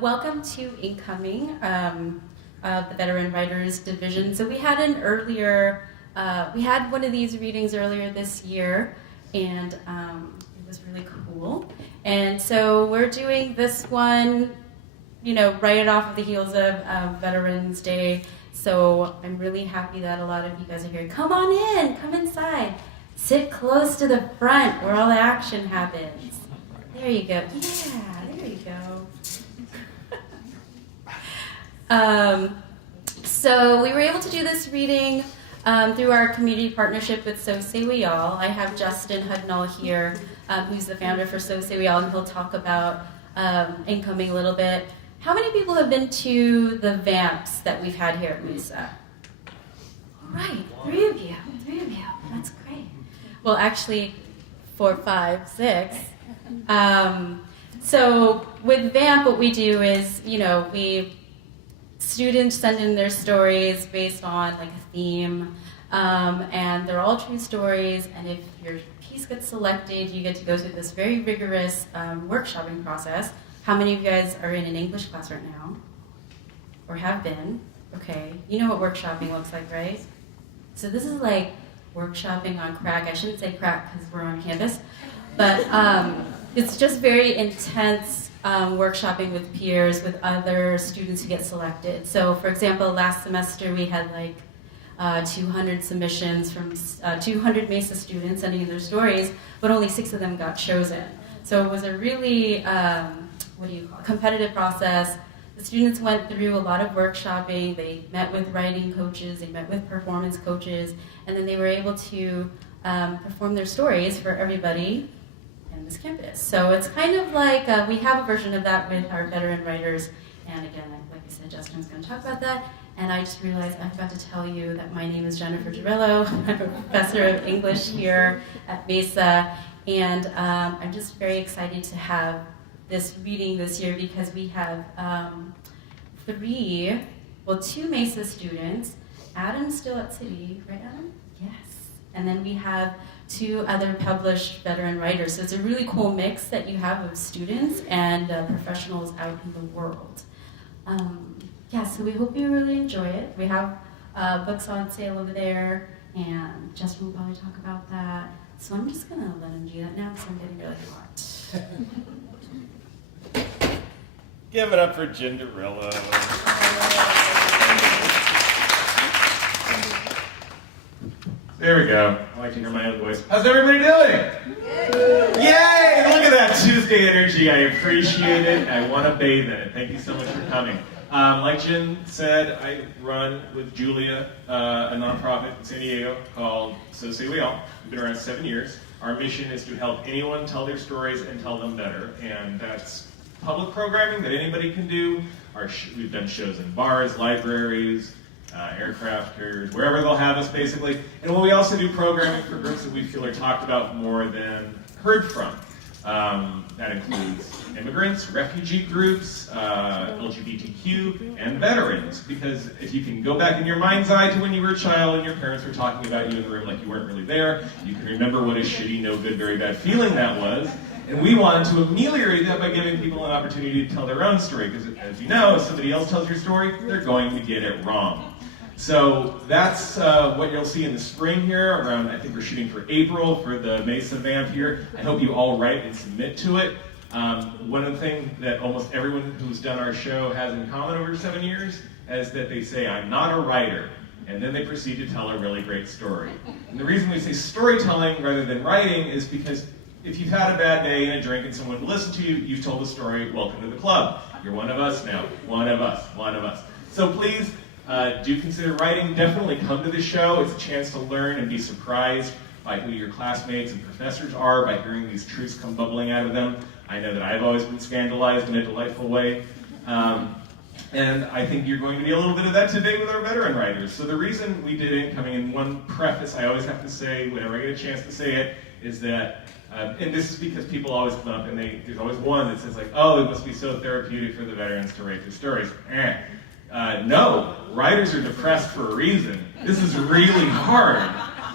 Welcome to Incoming, the Veteran Writers Division. So we had we had one of these readings earlier this year, and it was really cool. And so we're doing this one, right off of the heels of Veterans Day. So I'm really happy that a lot of you guys are here. Come on in, come inside. Sit close to the front where all the action happens. There you go. Yeah, there you go. So we were able to do this reading through our community partnership with So Say We All. I have Justin Hudnall here, who's the founder for So Say We All, and he'll talk about Incoming a little bit. How many people have been to the Vamps that we've had here at Mesa? All right, three of you. That's great. Well, actually, 4, 5, 6. So with VAMP, what we do is, students send in their stories based on like a theme, and they're all true stories. And if your piece gets selected, you get to go through this very rigorous workshopping process. How many of you guys are in an English class right now, or have been? Okay, you know what workshopping looks like, right? So this is like workshopping on crack. I shouldn't say crack because we're on campus, but it's just very intense workshopping with peers, with other students who get selected. So for example, last semester we had like 200 submissions from 200 Mesa students sending in their stories, but only 6 of them got chosen. So it was a really, competitive process. The students went through a lot of workshopping. They met with writing coaches, they met with performance coaches, and then they were able to perform their stories for everybody in this campus. So it's kind of like, we have a version of that with our veteran writers, and again, like I said, Justin's going to talk about that. And I just realized I forgot to tell you that my name is Jennifer Girillo. I'm a professor of English here at Mesa, and I'm just very excited to have this reading this year because we have 2 Mesa students. Adam's still at City, right, Adam? Yes. And then we have 2 other published veteran writers. So it's a really cool mix that you have of students and professionals out in the world. So we hope you really enjoy it. We have books on sale over there, and Justin will probably talk about that. So I'm just gonna let him do that now because I'm getting really hot. Give it up for Ginderillo. There we go. I like to hear my own voice. How's everybody doing? Yay! Look at that Tuesday energy. I appreciate it. I want to bathe in it. Thank you so much for coming. Like Jen said, I run with Julia, a nonprofit in San Diego called So Say We All. We've been around 7 years. Our mission is to help anyone tell their stories and tell them better. And that's public programming that anybody can do. We've done shows in bars, libraries, aircraft carriers, wherever they'll have us, basically. And we also do programming for groups that we feel are talked about more than heard from. That includes immigrants, refugee groups, LGBTQ, and veterans. Because if you can go back in your mind's eye to when you were a child and your parents were talking about you in the room like you weren't really there, you can remember what a shitty, no good, very bad feeling that was. And we wanted to ameliorate that by giving people an opportunity to tell their own story. Because as you know, if somebody else tells your story, they're going to get it wrong. So that's what you'll see in the spring here around, I think we're shooting for April for the Mesa Vamp here. I hope you all write and submit to it. One of the things that almost everyone who's done our show has in common over 7 years is that they say, I'm not a writer. And then they proceed to tell a really great story. And the reason we say storytelling rather than writing is because if you've had a bad day and a drink and someone listened to you, you've told a story, welcome to the club. You're one of us now. One of us. So please, do consider writing. Definitely come to the show. It's a chance to learn and be surprised by who your classmates and professors are, by hearing these truths come bubbling out of them. I know that I've always been scandalized in a delightful way. And I think you're going to be a little bit of that today with our veteran writers. So the reason we did Incoming, in one preface I always have to say, whenever I get a chance to say it, is that, and this is because people always come up and there's always one that says like, oh, it must be so therapeutic for the veterans to write their stories. No, writers are depressed for a reason. This is really hard.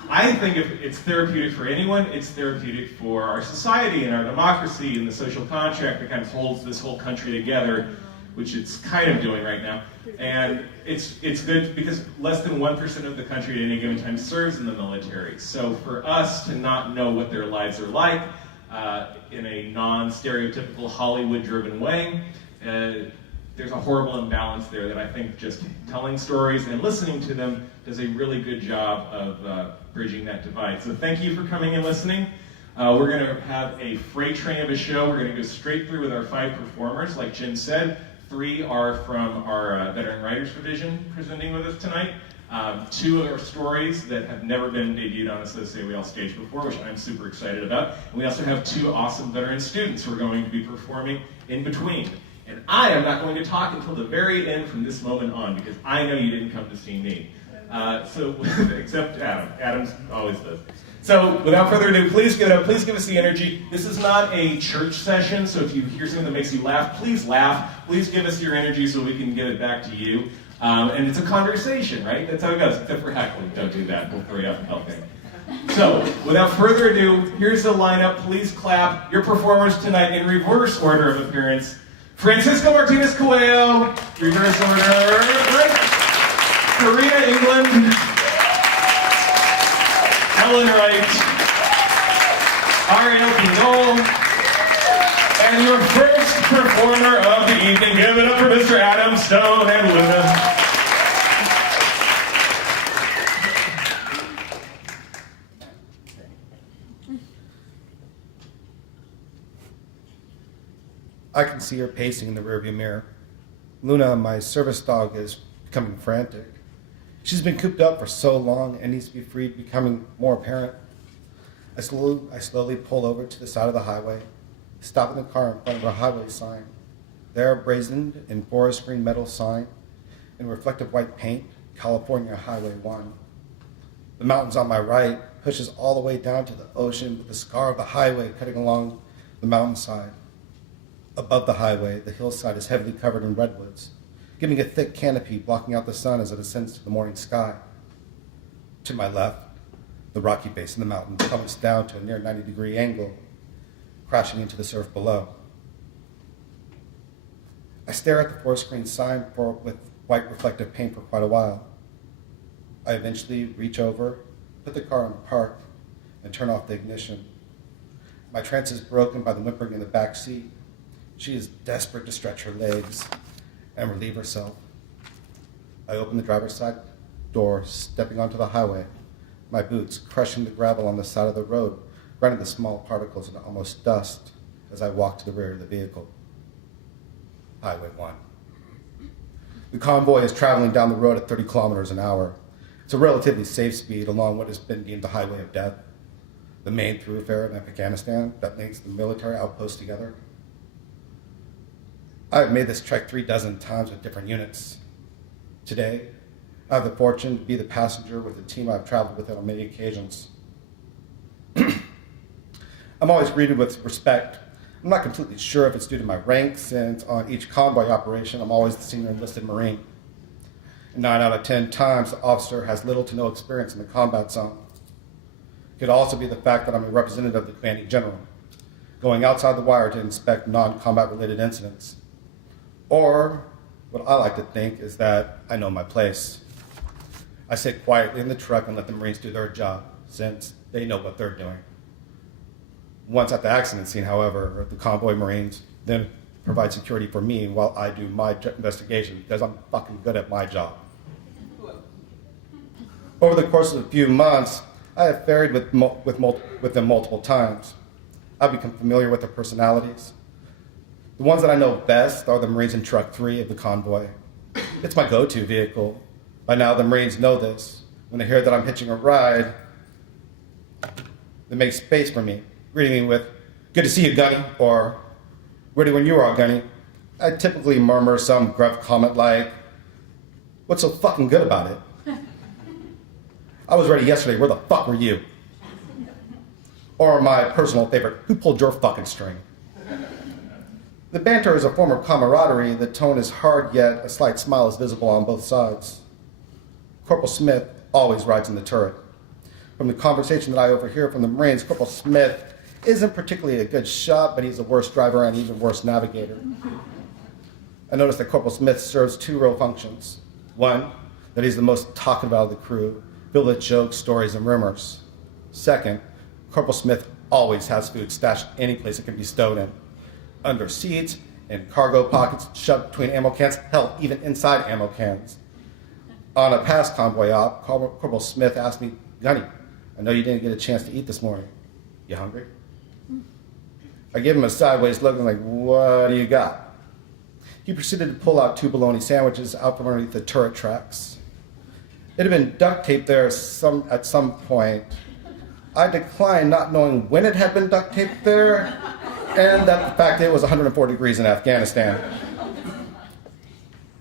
I think if it's therapeutic for anyone, it's therapeutic for our society and our democracy and the social contract that kind of holds this whole country together. which it's kind of doing right now. And it's good because less than 1% of the country at any given time serves in the military. So for us to not know what their lives are like in a non-stereotypical Hollywood-driven way, there's a horrible imbalance there that I think just telling stories and listening to them does a really good job of bridging that divide. So thank you for coming and listening. We're going to have a freight train of a show. We're going to go straight through with our 5 performers. Like Jen said, 3 are from our Veteran Writers Division presenting with us tonight. 2 are stories that have never been debuted on a So Say We All stage before, which I'm super excited about. And we also have 2 awesome veteran students who are going to be performing in between. And I am not going to talk until the very end from this moment on, because I know you didn't come to see me. Except Adam. Adam always does. So, without further ado, please give it up. Please give us the energy. This is not a church session, so if you hear something that makes you laugh, please laugh. Please give us your energy so we can give it back to you. And it's a conversation, right? That's how it goes. Except for heckling. Don't do that. We'll throw you off the helping. So, without further ado, here's the lineup. Please clap. Your performers tonight in reverse order of appearance. Francisco Martinez Coelho, reverse order. Karina England. Ellen Wright, Ariel Pinol, and your first performer of the evening. Give it up for Mr. Adam Stone and Luna. I can see her pacing in the rearview mirror. Luna, my service dog, is becoming frantic. She's been cooped up for so long and needs to be freed, becoming more apparent. I slowly pull over to the side of the highway, stopping the car in front of a highway sign. There, brazened in forest green metal sign, in reflective white paint, California Highway 1. The mountains on my right pushes all the way down to the ocean, with the scar of the highway cutting along the mountainside. Above the highway, the hillside is heavily covered in redwoods, giving a thick canopy blocking out the sun as it ascends to the morning sky. To my left, the rocky base of the mountain comes down to a near 90-degree angle, crashing into the surf below. I stare at the forest green sign with white reflective paint for quite a while. I eventually reach over, put the car in park, and turn off the ignition. My trance is broken by the whimpering in the back seat. She is desperate to stretch her legs and relieve herself. I open the driver's side door, stepping onto the highway, my boots crushing the gravel on the side of the road, grinding the small particles into almost dust as I walk to the rear of the vehicle. Highway 1. The convoy is traveling down the road at 30 kilometers an hour. It's a relatively safe speed along what has been deemed the highway of death, the main thoroughfare in Afghanistan that links the military outposts together. I've made this trek 36 times with different units. Today, I have the fortune to be the passenger with a team I've traveled with on many occasions. I'm always greeted with respect. I'm not completely sure if it's due to my rank, since on each convoy operation, I'm always the senior enlisted Marine. 9 out of 10 times, the officer has little to no experience in the combat zone. It could also be the fact that I'm a representative of the commanding general, going outside the wire to inspect non-combat related incidents. Or, what I like to think is that I know my place. I sit quietly in the truck and let the Marines do their job, since they know what they're doing. Once at the accident scene, however, the convoy Marines then provide security for me while I do my investigation, because I'm fucking good at my job. Over the course of a few months, I have ferried with them multiple times. I've become familiar with their personalities. The ones that I know best are the Marines in Truck 3 of the convoy. It's my go-to vehicle. By now, the Marines know this. When they hear that I'm hitching a ride, they make space for me, greeting me with, "Good to see you, Gunny," or "Ready when you are, Gunny." I typically murmur some gruff comment like, "What's so fucking good about it?" "I was ready yesterday, where the fuck were you?" Or my personal favorite, "Who pulled your fucking string?" The banter is a form of camaraderie. The tone is hard, yet a slight smile is visible on both sides. Corporal Smith always rides in the turret. From the conversation that I overhear from the Marines, Corporal Smith isn't particularly a good shot, but he's a worse driver and even worse navigator. I noticed that Corporal Smith serves two real functions. One, that he's the most talkative out of the crew, filled with jokes, stories, and rumors. Second, Corporal Smith always has food stashed any place it can be stowed in. Under seats, in cargo pockets, shoved between ammo cans, hell, even inside ammo cans. On a past convoy op, Corporal Smith asked me, "Gunny, I know you didn't get a chance to eat this morning. You hungry?" I gave him a sideways look and like, "What do you got?" He proceeded to pull out two bologna sandwiches out from underneath the turret tracks. It had been duct taped there at some point. I declined, not knowing when it had been duct taped there, and that the fact it was 104 degrees in Afghanistan.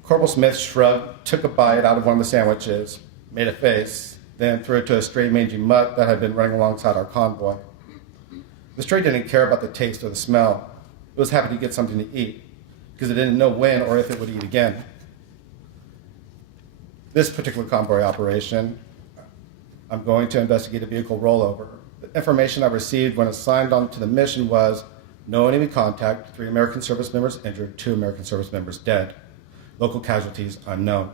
Corporal Smith shrugged, took a bite out of one of the sandwiches, made a face, then threw it to a stray mangy mutt that had been running alongside our convoy. The stray didn't care about the taste or the smell. It was happy to get something to eat, because it didn't know when or if it would eat again. This particular convoy operation, I'm going to investigate a vehicle rollover. The information I received when assigned on to the mission was no enemy contact, 3 American service members injured, 2 American service members dead. Local casualties unknown.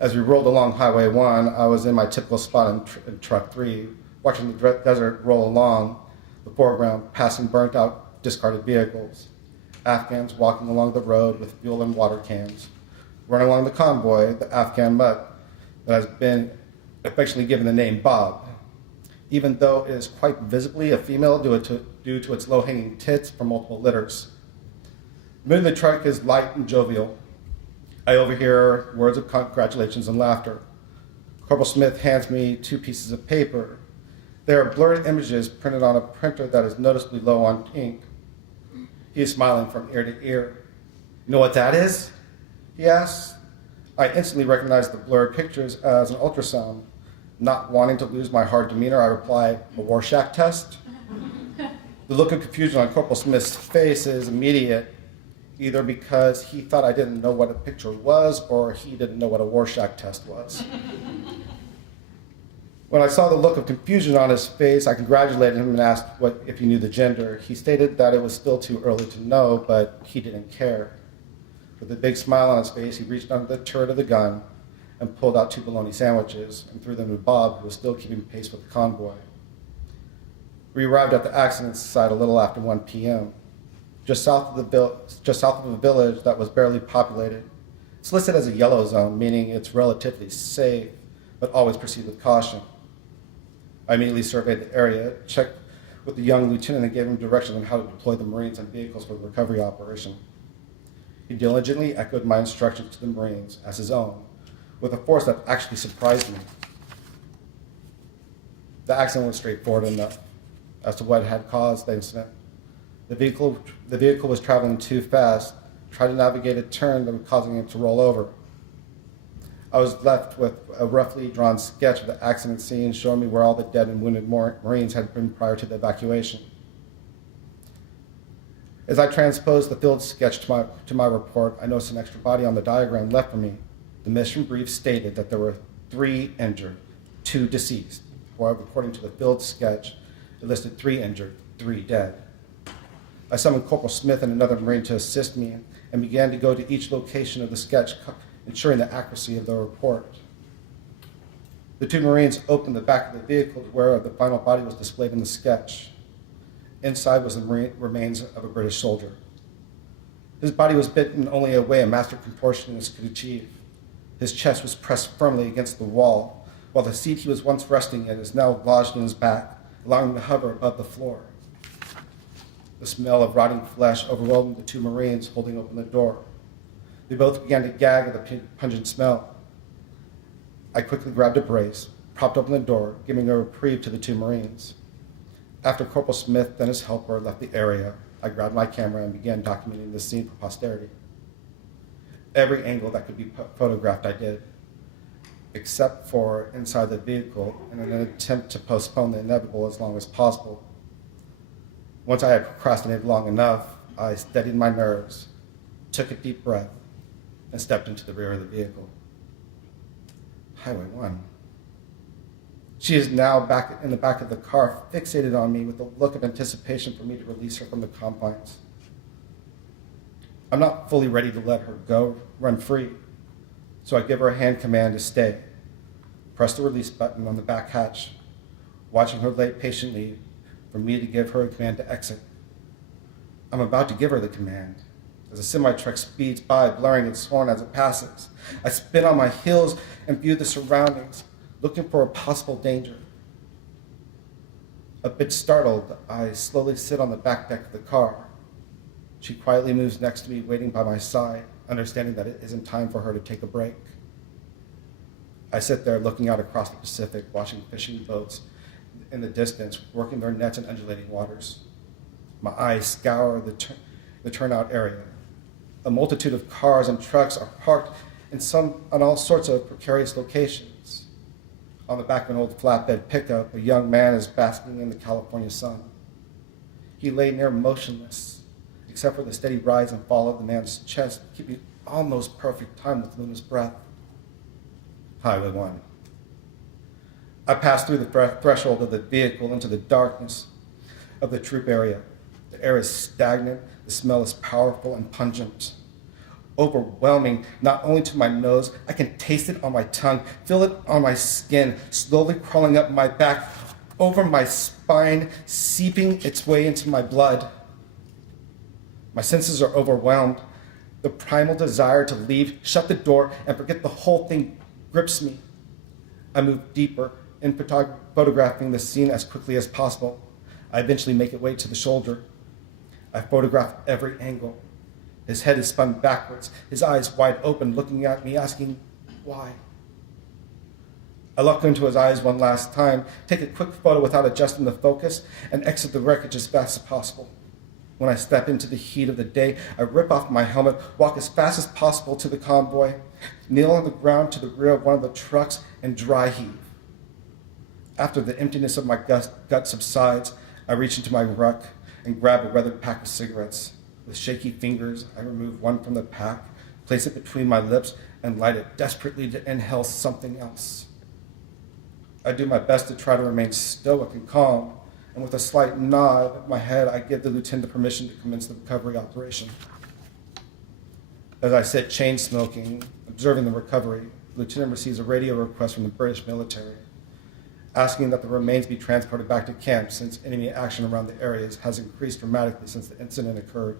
As we rolled along Highway 1, I was in my typical spot in Truck 3, watching the desert roll along, the foreground passing burnt-out, discarded vehicles, Afghans walking along the road with fuel and water cans, running along the convoy, the Afghan mutt that has been affectionately given the name Bob, even though it is quite visibly a female due to its low-hanging tits from multiple litters. The mood in the truck is light and jovial. I overhear words of congratulations and laughter. Corporal Smith hands me 2 pieces of paper. They are blurred images printed on a printer that is noticeably low on ink. He is smiling from ear to ear. "You know what that is?" he asks. I instantly recognize the blurred pictures as an ultrasound. Not wanting to lose my hard demeanor, I reply, "A Rorschach test?" The look of confusion on Corporal Smith's face is immediate, either because he thought I didn't know what a picture was or he didn't know what a Rorschach test was. When I saw the look of confusion on his face, I congratulated him and asked if he knew the gender. He stated that it was still too early to know, but he didn't care. With a big smile on his face, he reached under the turret of the gun and pulled out 2 bologna sandwiches and threw them to Bob, who was still keeping pace with the convoy. We arrived at the accident site a little after 1 p.m., just south of a village that was barely populated. It's listed as a yellow zone, meaning it's relatively safe, but always proceed with caution. I immediately surveyed the area, checked with the young lieutenant, and gave him directions on how to deploy the Marines and vehicles for the recovery operation. He diligently echoed my instructions to the Marines as his own, with a force that actually surprised me. The accident was straightforward enough as to what had caused the incident. The vehicle was traveling too fast, tried to navigate a turn that was causing it to roll over. I was left with a roughly drawn sketch of the accident scene showing me where all the dead and wounded Marines had been prior to the evacuation. As I transposed the field sketch to my report, I noticed an extra body on the diagram left for me. The mission brief stated that there were 3 injured, 2 deceased. However, according to the field sketch, it listed 3 injured, 3 dead. I summoned Corporal Smith and another Marine to assist me and began to go to each location of the sketch, ensuring the accuracy of the report. The 2 Marines opened the back of the vehicle to where the final body was displayed in the sketch. Inside was the remains of a British soldier. His body was bitten only a way a master contortionist could achieve. His chest was pressed firmly against the wall, while the seat he was once resting in is now lodged in his back, allowing him to hover above the floor. The smell of rotting flesh overwhelmed the 2 Marines holding open the door. They both began to gag at the pungent smell. I quickly grabbed a brace, propped open the door, giving a reprieve to the 2 Marines. After Corporal Smith and his helper left the area, I grabbed my camera and began documenting the scene for posterity. Every angle that could be photographed I did, except for inside the vehicle in an attempt to postpone the inevitable as long as possible. Once I had procrastinated long enough, I steadied my nerves, took a deep breath, and stepped into the rear of the vehicle. Highway 1. She is now back in the back of the car, fixated on me with a look of anticipation for me to release her from the confines. I'm not fully ready to let her go, run free. So I give her a hand command to stay. Press the release button on the back hatch, watching her wait patiently for me to give her a command to exit. I'm about to give her the command as a semi-truck speeds by, blaring its horn as it passes. I spin on my heels and view the surroundings, looking for a possible danger. A bit startled, I slowly sit on the back deck of the car. She quietly moves next to me, waiting by my side, understanding that it isn't time for her to take a break. I sit there looking out across the Pacific, watching fishing boats in the distance, working their nets in undulating waters. My eyes scour the turnout area. A multitude of cars and trucks are parked on all sorts of precarious locations. On the back of an old flatbed pickup, a young man is basking in the California sun. He lay near motionless, except for the steady rise and fall of the man's chest, keeping almost perfect time with Luna's breath. Highway 1. I pass through the threshold of the vehicle into the darkness of the troop area. The air is stagnant, the smell is powerful and pungent. Overwhelming, not only to my nose, I can taste it on my tongue, feel it on my skin, slowly crawling up my back, over my spine, seeping its way into my blood. My senses are overwhelmed. The primal desire to leave, shut the door, and forget the whole thing grips me. I move deeper in photographing the scene as quickly as possible. I eventually make it way to the shoulder. I photograph every angle. His head is spun backwards, his eyes wide open, looking at me, asking, why? I look into his eyes one last time, take a quick photo without adjusting the focus, and exit the wreckage as fast as possible. When I step into the heat of the day, I rip off my helmet, walk as fast as possible to the convoy, kneel on the ground to the rear of one of the trucks, and dry heave. After the emptiness of my gut subsides, I reach into my ruck and grab a weathered pack of cigarettes. With shaky fingers, I remove one from the pack, place it between my lips, and light it desperately to inhale something else. I do my best to try to remain stoic and calm, and with a slight nod of my head, I give the lieutenant the permission to commence the recovery operation. As I sit chain smoking, observing the recovery, the lieutenant receives a radio request from the British military, asking that the remains be transported back to camp since enemy action around the areas has increased dramatically since the incident occurred.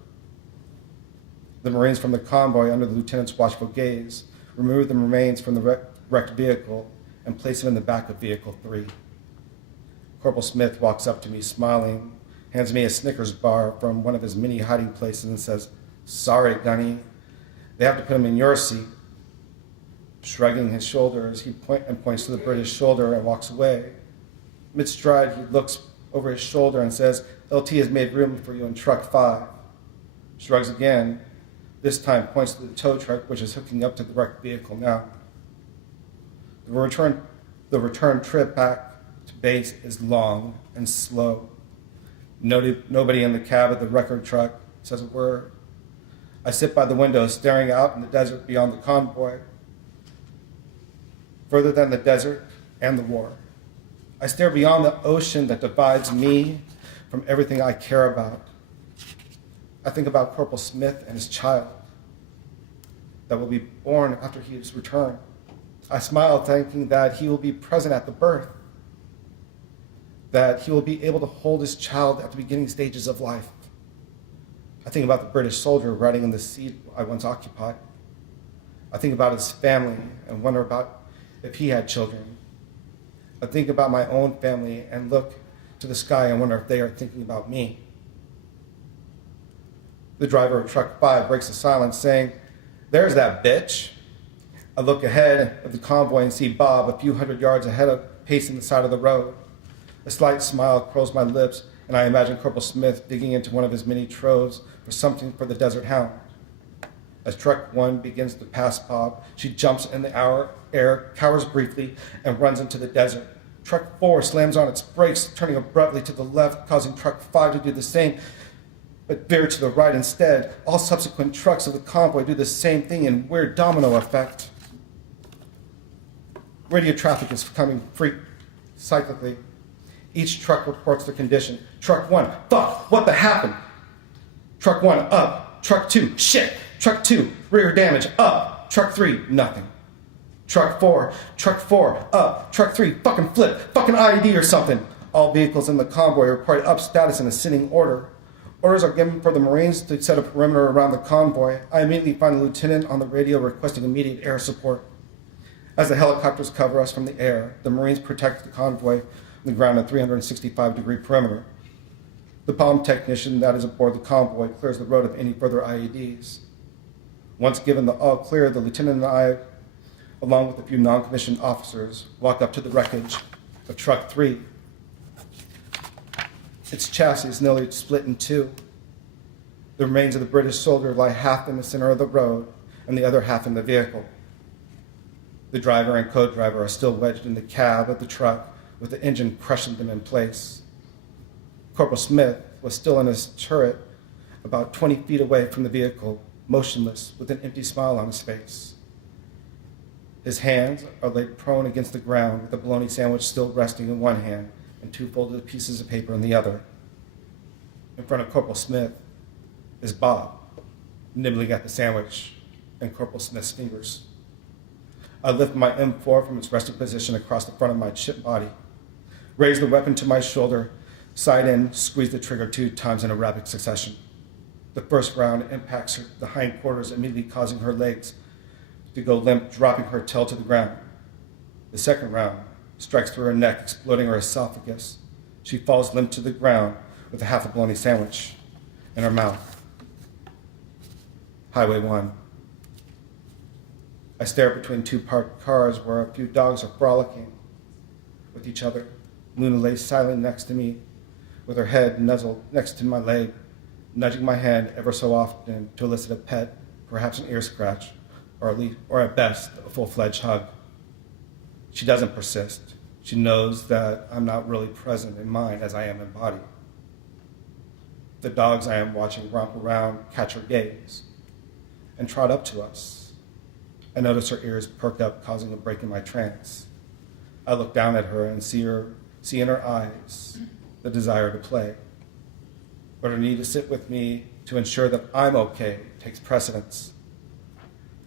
The Marines from the convoy, under the lieutenant's watchful gaze, remove the remains from the wrecked vehicle and place them in the back of Vehicle 3. Corporal Smith walks up to me smiling, hands me a Snickers bar from one of his many hiding places and says, "Sorry, Gunny, they have to put him in your seat." Shrugging his shoulders, he points to the British shoulder and walks away. Mid-stride, he looks over his shoulder and says, "LT has made room for you in truck 5. Shrugs again, this time points to the tow truck, which is hooking up to the wrecked vehicle now. The return trip back to base is long and slow. Nobody in the cab of the wrecker truck says a word. I sit by the window, staring out in the desert beyond the convoy, further than the desert and the war. I stare beyond the ocean that divides me from everything I care about. I think about Corporal Smith and his child that will be born after he is returned. I smile, thinking that he will be present at the birth, that he will be able to hold his child at the beginning stages of life. I think about the British soldier riding in the seat I once occupied. I think about his family and wonder about if he had children. I think about my own family and look to the sky and wonder if they are thinking about me. The driver of truck 5 breaks the silence, saying, "There's that bitch." I look ahead of the convoy and see Bob a few hundred yards ahead pacing the side of the road. A slight smile curls my lips, and I imagine Corporal Smith digging into one of his many troves for something for the desert hound. As truck 1 begins to pass Bob, she jumps in the air, cowers briefly, and runs into the desert. Truck 4 slams on its brakes, turning abruptly to the left, causing truck 5 to do the same, but veer to the right instead. All subsequent trucks of the convoy do the same thing in weird domino effect. Radio traffic is coming free cyclically. Each truck reports their condition. Truck 1, fuck, what the happened? Truck 1, up. Truck 2, shit. Truck 2, rear damage, up. Truck 3, nothing. Truck 4, up. Truck 3, fucking flip, fucking IED or something. All vehicles in the convoy report up status in ascending order. Orders are given for the Marines to set a perimeter around the convoy. I immediately find the lieutenant on the radio requesting immediate air support. As the helicopters cover us from the air, the Marines protect the convoy on the ground at 365-degree perimeter. The bomb technician that is aboard the convoy clears the road of any further IEDs. Once given the all clear, the lieutenant and I, along with a few non-commissioned officers, walk up to the wreckage of Truck 3. Its chassis is nearly split in two. The remains of the British soldier lie half in the center of the road and the other half in the vehicle. The driver and co-driver are still wedged in the cab of the truck with the engine crushing them in place. Corporal Smith was still in his turret about 20 feet away from the vehicle, motionless with an empty smile on his face. His hands are laid prone against the ground with a bologna sandwich still resting in one hand and two folded pieces of paper in the other. In front of Corporal Smith is Bob, nibbling at the sandwich in Corporal Smith's fingers. I lift my M4 from its resting position across the front of my chipped body, raise the weapon to my shoulder, side in, squeeze the trigger 2 times in a rapid succession. The first round impacts the hindquarters, immediately causing her legs to go limp, dropping her tail to the ground. The second round strikes through her neck, exploding her esophagus. She falls limp to the ground with a half a bologna sandwich in her mouth. Highway 1. I stare between two parked cars where a few dogs are frolicking with each other. Luna lays silent next to me with her head nuzzled next to my leg, nudging my hand ever so often to elicit a pet, perhaps an ear scratch, or at best, a full-fledged hug. She doesn't persist. She knows that I'm not really present in mind as I am in body. The dogs I am watching romp around, catch her gaze, and trot up to us. I notice her ears perk up, causing a break in my trance. I look down at her and see in her eyes the desire to play. But her need to sit with me to ensure that I'm okay takes precedence.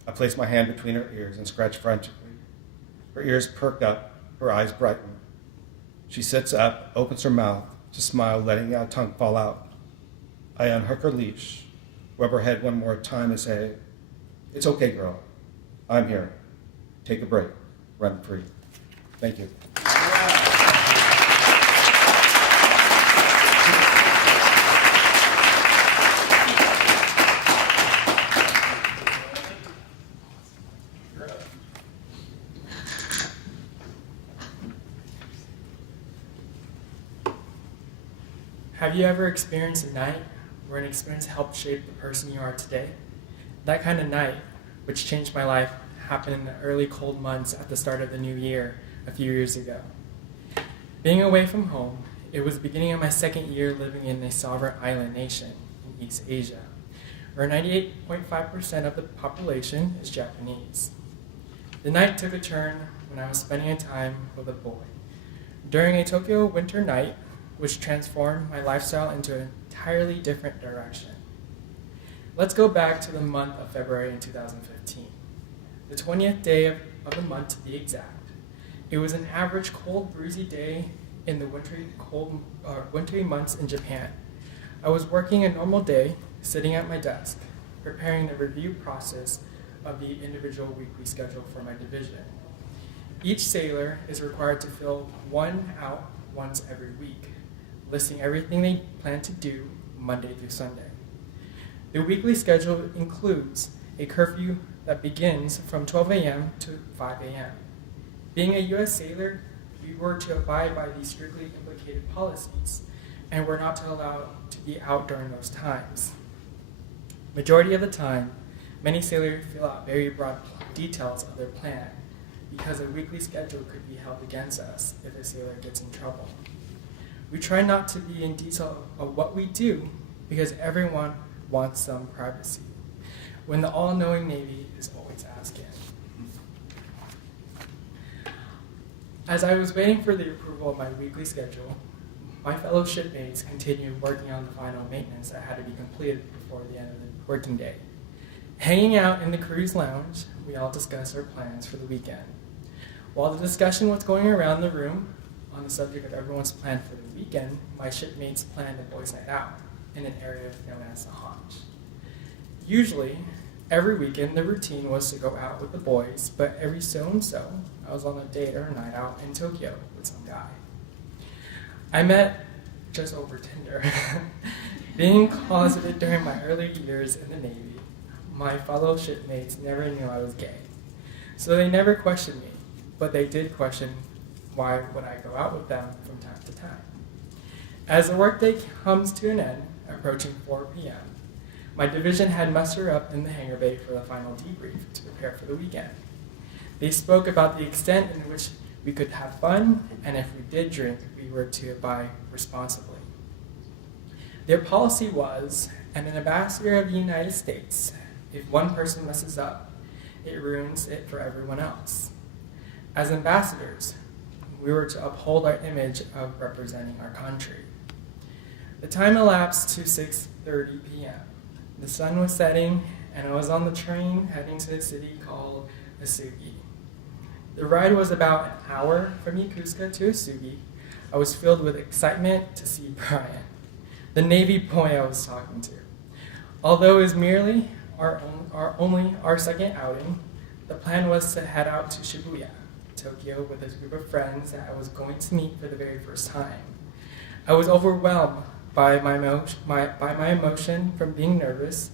I place my hand between her ears and scratch frantically. Her ears perk up, her eyes brighten. She sits up, opens her mouth to smile, letting a tongue fall out. I unhook her leash, rub her head one more time and say, "It's okay, girl. I'm here. Take a break. Run free." Thank you. Have you ever experienced a night where an experience helped shape the person you are today? That kind of night, which changed my life, happened in the early cold months at the start of the new year a few years ago. Being away from home, it was the beginning of my second year living in a sovereign island nation in East Asia, where 98.5% of the population is Japanese. The night took a turn when I was spending time with a boy. During a Tokyo winter night, which transformed my lifestyle into an entirely different direction. Let's go back to the month of February in 2015. The 20th day of the month to be exact. It was an average cold, breezy day in the wintry months in Japan. I was working a normal day, sitting at my desk, preparing the review process of the individual weekly schedule for my division. Each sailor is required to fill one out once every week, listing everything they plan to do Monday through Sunday. The weekly schedule includes a curfew that begins from 12 a.m. to 5 a.m. Being a U.S. sailor, we were to abide by these strictly implicated policies, and were not to allow to be out during those times. Majority of the time, many sailors fill out very broad details of their plan, because a weekly schedule could be held against us if a sailor gets in trouble. We try not to be in detail of what we do because everyone wants some privacy, when the all-knowing Navy is always asking. As I was waiting for the approval of my weekly schedule, my fellow shipmates continued working on the final maintenance that had to be completed before the end of working day. Hanging out in the cruise lounge, we all discussed our plans for the weekend. While the discussion was going around the room on the subject of everyone's plan for the weekend, my shipmates planned a boys' night out in an area known as the Haunch. Usually, every weekend the routine was to go out with the boys, but every so-and-so, I was on a date or a night out in Tokyo with some guy. I met just over Tinder. Being closeted during my early years in the Navy, my fellow shipmates never knew I was gay. So they never questioned me, but they did question why would I go out with them from time to time. As the workday comes to an end, approaching 4 p.m., my division had mustered up in the hangar bay for the final debrief to prepare for the weekend. They spoke about the extent in which we could have fun, and if we did drink, we were to abide responsibly. Their policy was, an ambassador of the United States, if one person messes up, it ruins it for everyone else. As ambassadors, we were to uphold our image of representing our country. The time elapsed to 6:30 p.m. The sun was setting, and I was on the train heading to a city called Asugi. The ride was about an hour from Yokosuka to Asugi. I was filled with excitement to see Brian, the Navy boy I was talking to. Although it was merely only our second outing, the plan was to head out to Shibuya, Tokyo, with a group of friends that I was going to meet for the very first time. I was overwhelmed by my emotion from being nervous,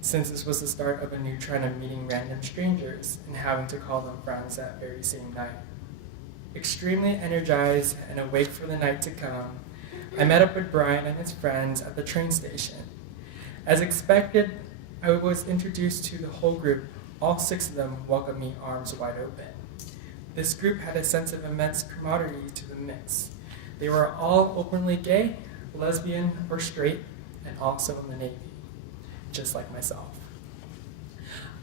since this was the start of a new trend of meeting random strangers and having to call them friends that very same night. Extremely energized and awake for the night to come, I met up with Brian and his friends at the train station. As expected, I was introduced to the whole group. All 6 of them welcomed me arms wide open. This group had a sense of immense camaraderie to the mix. They were all openly gay, lesbian, or straight, and also in the Navy, just like myself.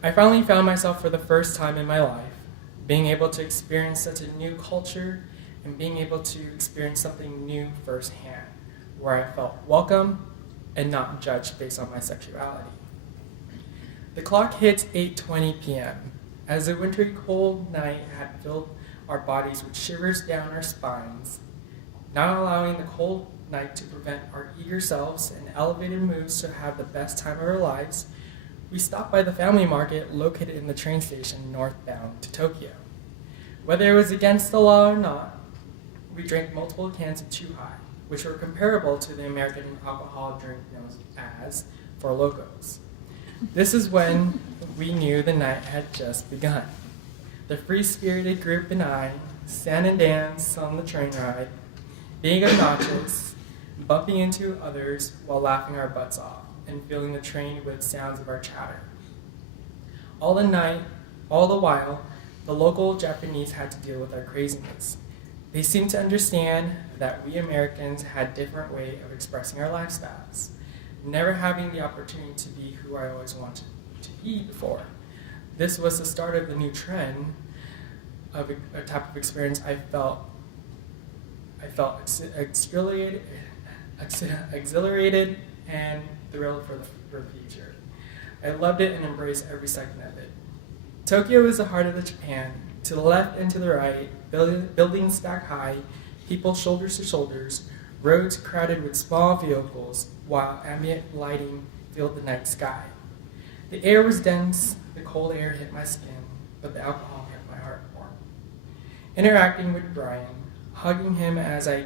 I finally found myself for the first time in my life, being able to experience such a new culture and being able to experience something new firsthand, where I felt welcome and not judged based on my sexuality. The clock hits 8:20 p.m. As the wintry cold night had filled our bodies with shivers down our spines, not allowing the cold night to prevent our eager selves and elevated moods to have the best time of our lives, we stopped by the family market located in the train station northbound to Tokyo. Whether it was against the law or not, we drank multiple cans of Chuhai, which were comparable to the American alcohol drink known as Four Locos. This is when we knew the night had just begun. The free-spirited group and I sang and danced on the train ride, being obnoxious, bumping into others while laughing our butts off and filling the train with sounds of our chatter. All the while, the local Japanese had to deal with our craziness. They seemed to understand that we Americans had a different way of expressing our lifestyles, never having the opportunity to be who I always wanted to be before. This was the start of the new trend of a type of experience I felt exhilarated and thrilled for the future. I loved it and embraced every second of it. Tokyo is the heart of Japan. To the left and to the right, buildings stacked high, people shoulders to shoulders, roads crowded with small vehicles, while ambient lighting filled the night sky. The air was dense, the cold air hit my skin, but the alcohol kept my heart warm. Interacting with Brian, hugging him as I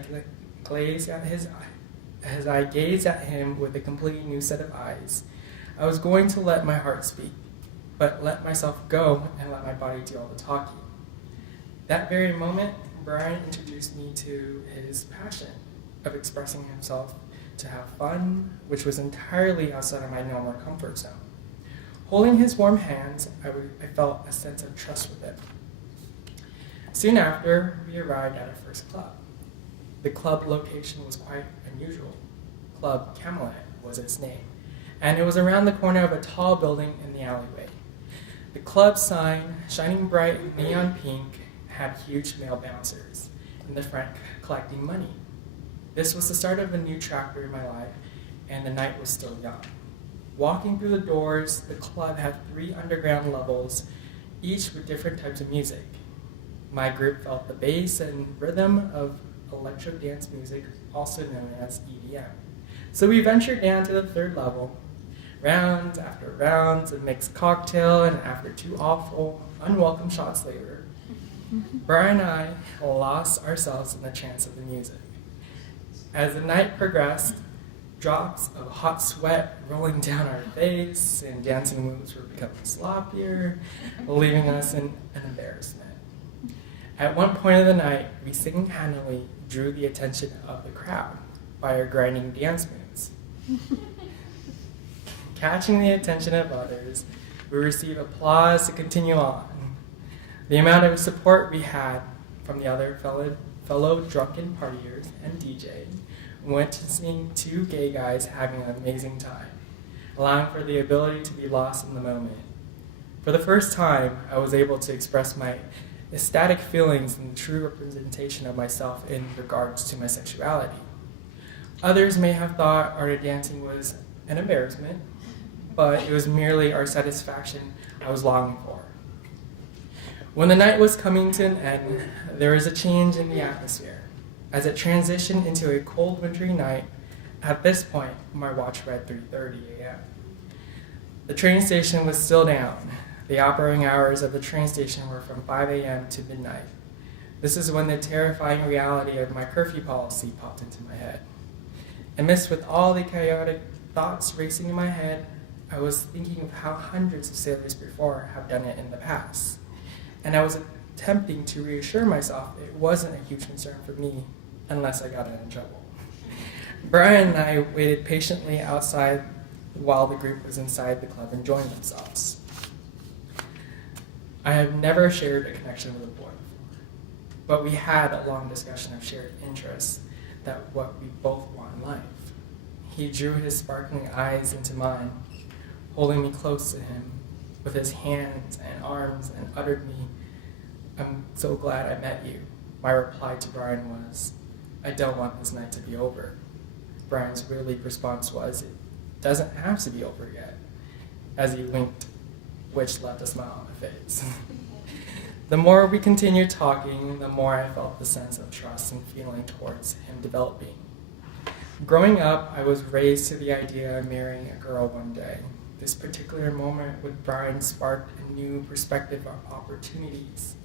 gazed at him with a completely new set of eyes, I was going to let my heart speak, but let myself go and let my body do all the talking. That very moment, Brian introduced me to his passion of expressing himself to have fun, which was entirely outside of my normal comfort zone. Holding his warm hands, I felt a sense of trust with him. Soon after, we arrived at our first club. The club location was quite unusual. Club Camelot was its name, and it was around the corner of a tall building in the alleyway. The club sign, shining bright neon pink, had huge male bouncers in the front collecting money. This was the start of a new chapter in my life, and the night was still young. Walking through the doors, the club had 3 underground levels, each with different types of music. My group felt the bass and rhythm of electro dance music, also known as EDM. So we ventured down to the 3rd level. Rounds after rounds of mixed cocktail, and after 2 awful, unwelcome shots later, Brian and I lost ourselves in the trance of the music. As the night progressed, drops of hot sweat rolling down our face and dancing moves were becoming sloppier, leaving us in an embarrassment. At one point of the night, we single-handedly drew the attention of the crowd by our grinding dance moves. Catching the attention of others, we received applause to continue on. The amount of support we had from the other fellow drunken partiers and DJ witnessing 2 gay guys having an amazing time, allowing for the ability to be lost in the moment. For the first time, I was able to express my ecstatic feelings and the true representation of myself in regards to my sexuality. Others may have thought our dancing was an embarrassment, but it was merely our satisfaction I was longing for. When the night was coming to an end, there was a change in the atmosphere. As it transitioned into a cold wintry night, at this point, my watch read 3:30 a.m. The train station was still down. The operating hours of the train station were from 5 a.m. to midnight. This is when the terrifying reality of my curfew policy popped into my head. Amidst with all the chaotic thoughts racing in my head, I was thinking of how hundreds of sailors before have done it in the past. And I was attempting to reassure myself it wasn't a huge concern for me unless I got in trouble. Brian and I waited patiently outside while the group was inside the club enjoying themselves. I have never shared a connection with a boy before, but we had a long discussion of shared interests that what we both want in life. He drew his sparkling eyes into mine, holding me close to him with his hands and arms, and uttered me, "I'm so glad I met you." My reply to Brian was, "I don't want this night to be over." Brian's relieved response was, "It doesn't have to be over yet," as he winked, which left a smile on my face. The more we continued talking, the more I felt the sense of trust and feeling towards him developing. Growing up, I was raised to the idea of marrying a girl one day. This particular moment with Brian sparked a new perspective of opportunities.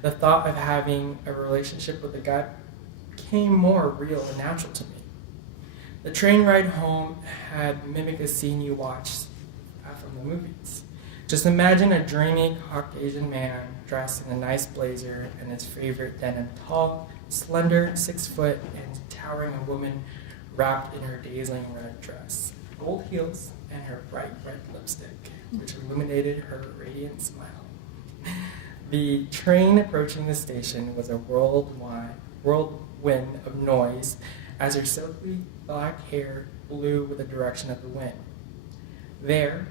The thought of having a relationship with a guy became more real and natural to me. The train ride home had mimicked a scene you watch from the movies. Just imagine a dreamy Caucasian man dressed in a nice blazer and his favorite denim, tall, slender, 6 foot, and towering a woman wrapped in her dazzling red dress, gold heels, and her bright red lipstick, which illuminated her radiant smile. The train approaching the station was a whirlwind of noise as her silky black hair blew with the direction of the wind. There,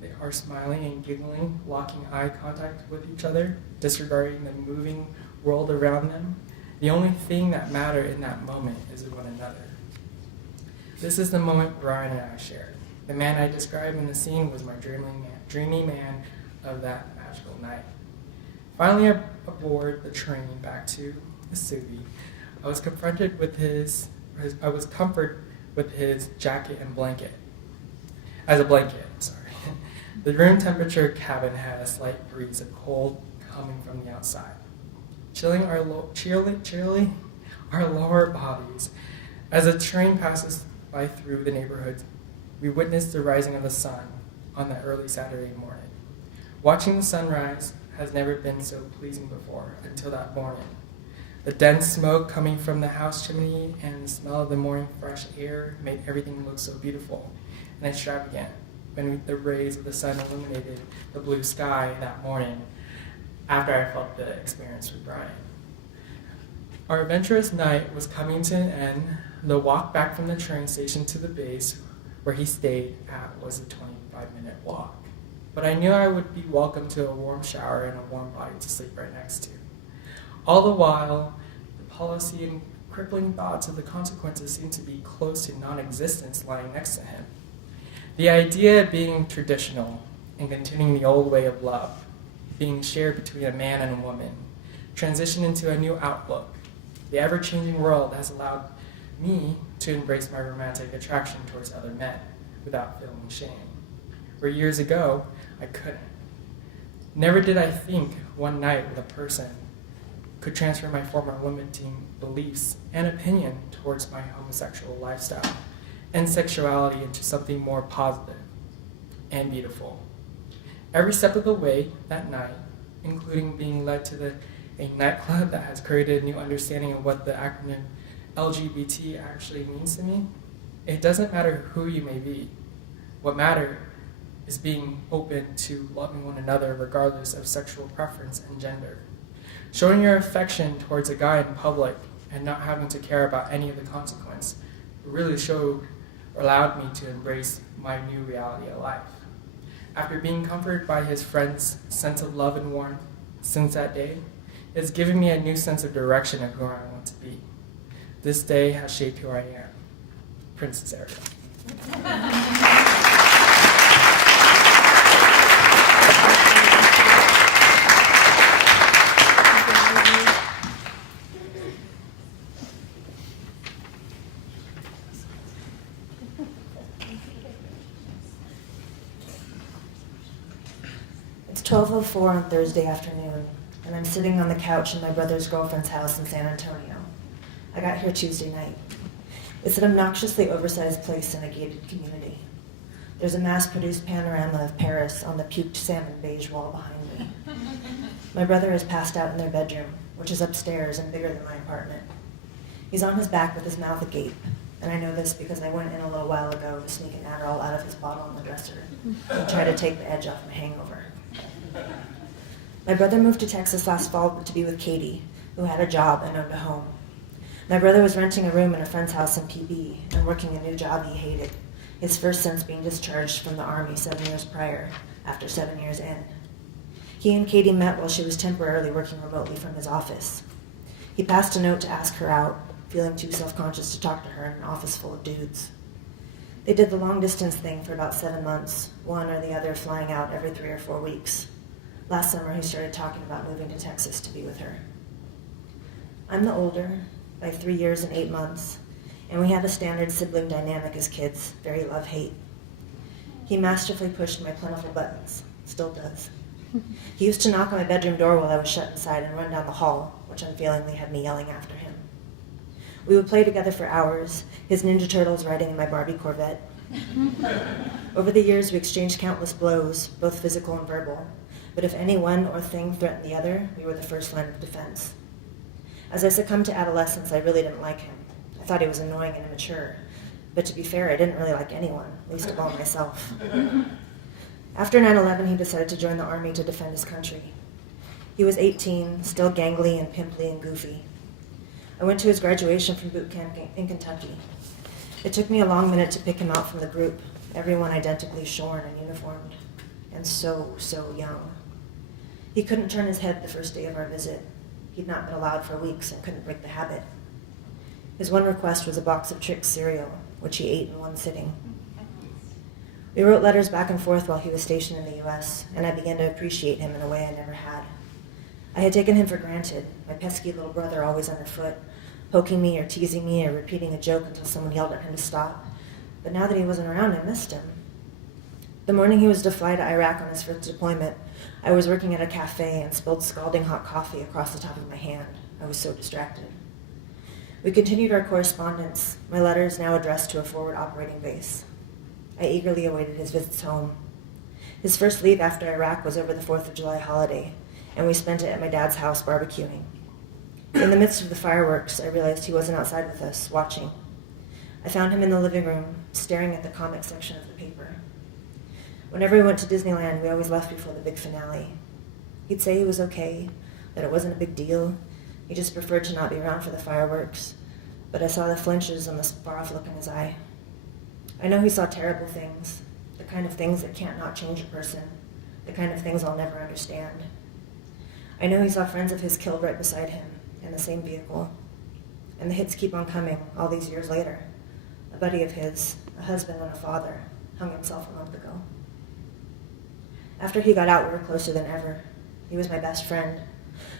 they are smiling and giggling, locking eye contact with each other, disregarding the moving world around them. The only thing that mattered in that moment is one another. This is the moment Brian and I shared. The man I described in the scene was my dreamy man of that magical night. Finally aboard the train back to the city, I was comforted with his jacket and blanket. As a blanket, sorry. The room temperature cabin had a slight breeze of cold coming from the outside, chilling our lower bodies. As the train passes by through the neighborhood, we witnessed the rising of the sun on that early Saturday morning. Watching the sunrise has never been so pleasing before until that morning. The dense smoke coming from the house chimney and the smell of the morning fresh air made everything look so beautiful and extravagant when the rays of the sun illuminated the blue sky that morning after I felt the experience with Brian. Our adventurous night was coming to an end. The walk back from the train station to the base where he stayed at was a 25-minute walk. But I knew I would be welcome to a warm shower and a warm body to sleep right next to. All the while, the policy and crippling thoughts of the consequences seemed to be close to non-existence lying next to him. The idea of being traditional and continuing the old way of love, being shared between a man and a woman, transition into a new outlook. The ever-changing world has allowed me to embrace my romantic attraction towards other men without feeling shame, where years ago I couldn't. Never did I think one night with a person could transfer my former limiting beliefs and opinion towards my homosexual lifestyle and sexuality into something more positive and beautiful. Every step of the way that night, including being led to a nightclub that has created a new understanding of what the acronym LGBT actually means to me, it doesn't matter who you may be. What matters is being open to loving one another regardless of sexual preference and gender. Showing your affection towards a guy in public and not having to care about any of the consequence really allowed me to embrace my new reality of life. After being comforted by his friend's sense of love and warmth since that day, it has given me a new sense of direction of who I want to be. This day has shaped who I am. Princess Erica. It's 12:04 on Thursday afternoon, and I'm sitting on the couch in my brother's girlfriend's house in San Antonio. I got here Tuesday night. It's an obnoxiously oversized place in a gated community. There's a mass-produced panorama of Paris on the puked salmon beige wall behind me. My brother is passed out in their bedroom, which is upstairs and bigger than my apartment. He's on his back with his mouth agape, and I know this because I went in a little while ago to sneak an Adderall out of his bottle on the dresser and try to take the edge off my hangover. My brother moved to Texas last fall to be with Katie, who had a job and owned a home. My brother was renting a room in a friend's house in PB and working a new job he hated, his first since being discharged from the Army 7 years prior, after 7 years in. He and Katie met while she was temporarily working remotely from his office. He passed a note to ask her out, feeling too self-conscious to talk to her in an office full of dudes. They did the long-distance thing for about 7 months, one or the other flying out every 3 or 4 weeks. Last summer, he started talking about moving to Texas to be with her. I'm the older, by 3 years and 8 months, and we had a standard sibling dynamic as kids, very love-hate. He masterfully pushed my plentiful buttons, still does. He used to knock on my bedroom door while I was shut inside and run down the hall, which unfailingly had me yelling after him. We would play together for hours, his Ninja Turtles riding in my Barbie Corvette. Over the years, we exchanged countless blows, both physical and verbal, but if any one or thing threatened the other, we were the first line of defense. As I succumbed to adolescence, I really didn't like him. I thought he was annoying and immature, but to be fair, I didn't really like anyone, least of all myself. After 9/11, he decided to join the Army to defend his country. He was 18, still gangly and pimply and goofy. I went to his graduation from boot camp in Kentucky. It took me a long minute to pick him out from the group, everyone identically shorn and uniformed, and so young. He couldn't turn his head the first day of our visit. He'd not been allowed for weeks and couldn't break the habit. His one request was a box of Trix cereal, which he ate in one sitting. We wrote letters back and forth while he was stationed in the U.S., and I began to appreciate him in a way I never had. I had taken him for granted, my pesky little brother always underfoot, poking me or teasing me or repeating a joke until someone yelled at him to stop. But now that he wasn't around, I missed him. The morning he was to fly to Iraq on his first deployment, I was working at a cafe and spilled scalding hot coffee across the top of my hand. I was so distracted. We continued our correspondence, my letters now addressed to a forward operating base. I eagerly awaited his visits home. His first leave after Iraq was over the 4th of July holiday, and we spent it at my dad's house barbecuing. In the midst of the fireworks, I realized he wasn't outside with us, watching. I found him in the living room, staring at the comic section of the paper. Whenever we went to Disneyland, we always left before the big finale. He'd say he was okay, that it wasn't a big deal. He just preferred to not be around for the fireworks, but I saw the flinches and the far-off look in his eye. I know he saw terrible things, the kind of things that can't not change a person, the kind of things I'll never understand. I know he saw friends of his killed right beside him, in the same vehicle. And the hits keep on coming, all these years later. A buddy of his, a husband and a father, hung himself a month ago. After he got out, we were closer than ever. He was my best friend.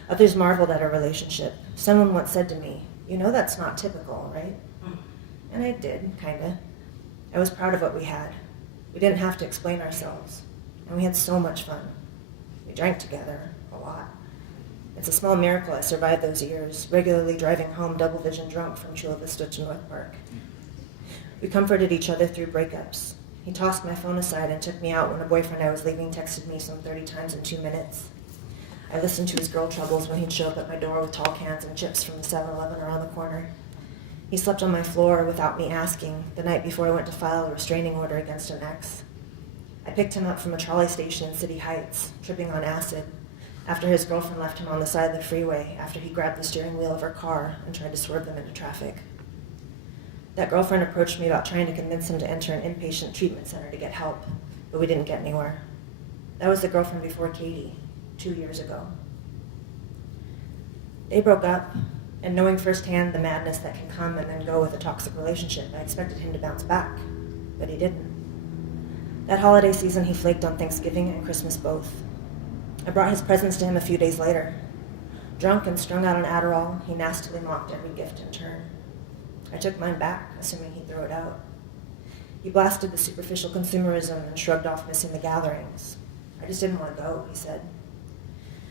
Others marveled at our relationship. Someone once said to me, "You know that's not typical, right?" And I did, kinda. I was proud of what we had. We didn't have to explain ourselves. And we had so much fun. We drank together, a lot. It's a small miracle I survived those years, regularly driving home double vision drunk from Chula Vista to North Park. We comforted each other through breakups. He tossed my phone aside and took me out when a boyfriend I was leaving texted me some 30 times in 2 minutes. I listened to his girl troubles when he'd show up at my door with tall cans and chips from the 7-Eleven around the corner. He slept on my floor without me asking the night before I went to file a restraining order against an ex. I picked him up from a trolley station in City Heights, tripping on acid, after his girlfriend left him on the side of the freeway after he grabbed the steering wheel of her car and tried to swerve them into traffic. That girlfriend approached me about trying to convince him to enter an inpatient treatment center to get help, but we didn't get anywhere. That was the girlfriend before Katie, 2 years ago. They broke up, and knowing firsthand the madness that can come and then go with a toxic relationship, I expected him to bounce back, but he didn't. That holiday season, he flaked on Thanksgiving and Christmas both. I brought his presents to him a few days later. Drunk and strung out on Adderall, he nastily mocked every gift in turn. I took mine back, assuming he'd throw it out. He blasted the superficial consumerism and shrugged off missing the gatherings. "I just didn't want to go," he said.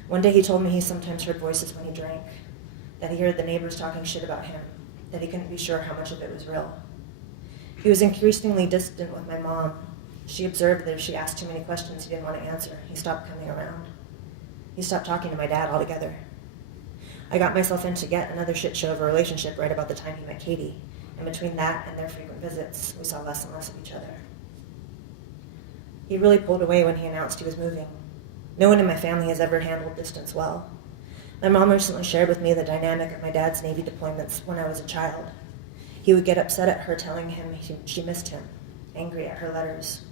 One day he told me he sometimes heard voices when he drank, that he heard the neighbors talking shit about him, that he couldn't be sure how much of it was real. He was increasingly distant with my mom. She observed that if she asked too many questions he didn't want to answer, he stopped coming around. He stopped talking to my dad altogether. I got myself into yet another shit show of a relationship right about the time he met Katie, and between that and their frequent visits, we saw less and less of each other. He really pulled away when he announced he was moving. No one in my family has ever handled distance well. My mom recently shared with me the dynamic of my dad's Navy deployments when I was a child. He would get upset at her telling him she missed him, angry at her letters.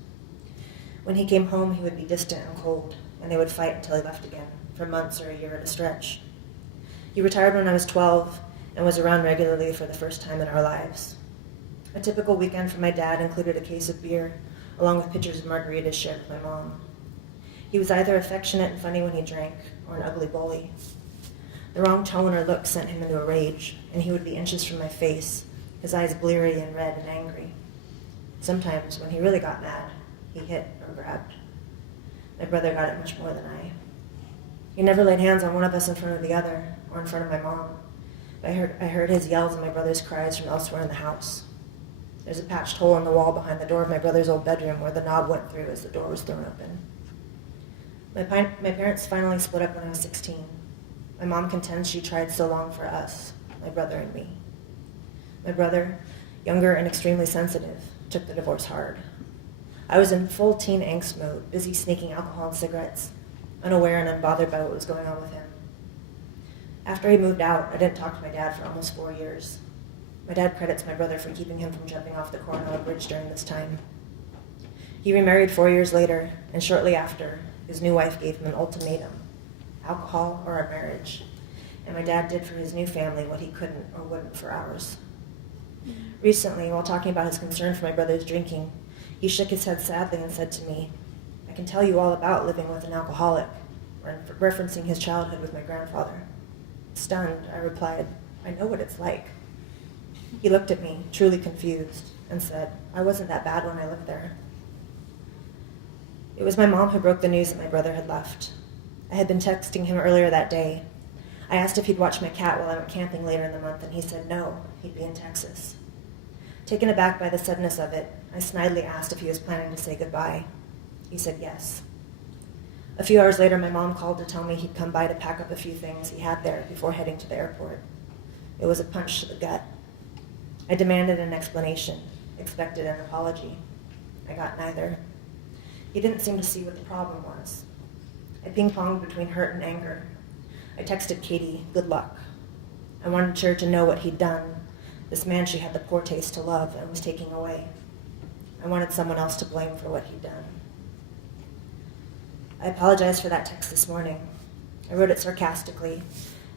When he came home, he would be distant and cold, and they would fight until he left again, for months or a year at a stretch. He retired when I was 12 and was around regularly for the first time in our lives. A typical weekend for my dad included a case of beer, along with pitchers of margaritas shared with my mom. He was either affectionate and funny when he drank, or an ugly bully. The wrong tone or look sent him into a rage, and he would be inches from my face, his eyes bleary and red and angry. Sometimes, when he really got mad, he hit or grabbed. My brother got it much more than I. He never laid hands on one of us in front of the other, or in front of my mom. I heard his yells and my brother's cries from elsewhere in the house. There's a patched hole in the wall behind the door of my brother's old bedroom where the knob went through as the door was thrown open. My parents finally split up when I was 16. My mom contends she tried so long for us, my brother and me. My brother, younger and extremely sensitive, took the divorce hard. I was in full teen angst mode, busy sneaking alcohol and cigarettes, unaware and unbothered by what was going on with him. After he moved out, I didn't talk to my dad for almost 4 years. My dad credits my brother for keeping him from jumping off the Coronado Bridge during this time. He remarried 4 years later, and shortly after, his new wife gave him an ultimatum: alcohol or a marriage. And my dad did for his new family what he couldn't or wouldn't for ours. Recently, while talking about his concern for my brother's drinking, he shook his head sadly and said to me, "I can tell you all about living with an alcoholic," referencing his childhood with my grandfather. Stunned, I replied, "I know what it's like." He looked at me, truly confused, and said, "I wasn't that bad when I lived there." It was my mom who broke the news that my brother had left. I had been texting him earlier that day. I asked if he'd watch my cat while I went camping later in the month, and he said no, he'd be in Texas. Taken aback by the suddenness of it, I snidely asked if he was planning to say goodbye. He said yes. A few hours later, my mom called to tell me he'd come by to pack up a few things he had there before heading to the airport. It was a punch to the gut. I demanded an explanation, expected an apology. I got neither. He didn't seem to see what the problem was. I ping-ponged between hurt and anger. I texted Katie, "Good luck." I wanted her to know what he'd done, this man she had the poor taste to love and was taking away. I wanted someone else to blame for what he'd done. I apologized for that text this morning. I wrote it sarcastically,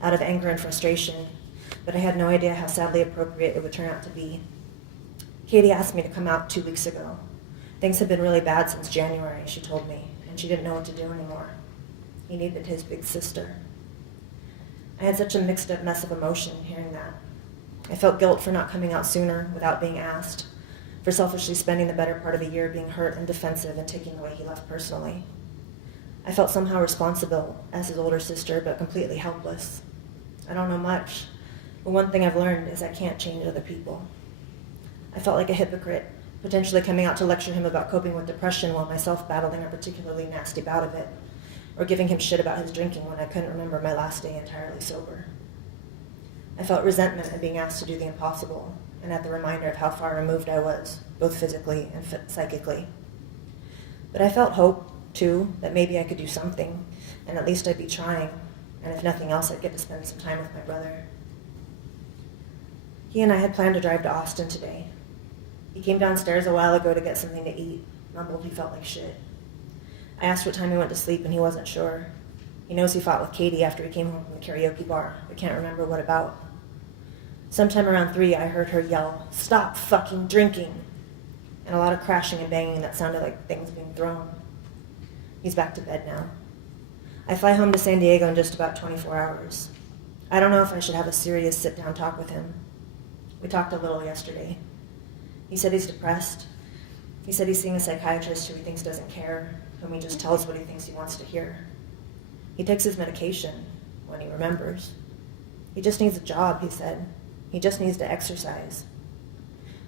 out of anger and frustration, but I had no idea how sadly appropriate it would turn out to be. Katie asked me to come out 2 weeks ago. Things had been really bad since January, she told me, and she didn't know what to do anymore. He needed his big sister. I had such a mixed up mess of emotion hearing that. I felt guilt for not coming out sooner without being asked, for selfishly spending the better part of a year being hurt and defensive and taking the way he left personally. I felt somehow responsible as his older sister, but completely helpless. I don't know much, but one thing I've learned is I can't change other people. I felt like a hypocrite, potentially coming out to lecture him about coping with depression while myself battling a particularly nasty bout of it, or giving him shit about his drinking when I couldn't remember my last day entirely sober. I felt resentment at being asked to do the impossible, and at the reminder of how far removed I was, both physically and psychically. But I felt hope, too, that maybe I could do something, and at least I'd be trying, and if nothing else, I'd get to spend some time with my brother. He and I had planned to drive to Austin today. He came downstairs a while ago to get something to eat, mumbled he felt like shit. I asked what time he went to sleep, and he wasn't sure. He knows he fought with Katie after he came home from the karaoke bar, but can't remember what about. Sometime around 3, I heard her yell, "Stop fucking drinking!" and a lot of crashing and banging that sounded like things being thrown. He's back to bed now. I fly home to San Diego in just about 24 hours. I don't know if I should have a serious sit-down talk with him. We talked a little yesterday. He said he's depressed. He said he's seeing a psychiatrist who he thinks doesn't care, whom he just tells what he thinks he wants to hear. He takes his medication when he remembers. He just needs a job, he said. He just needs to exercise.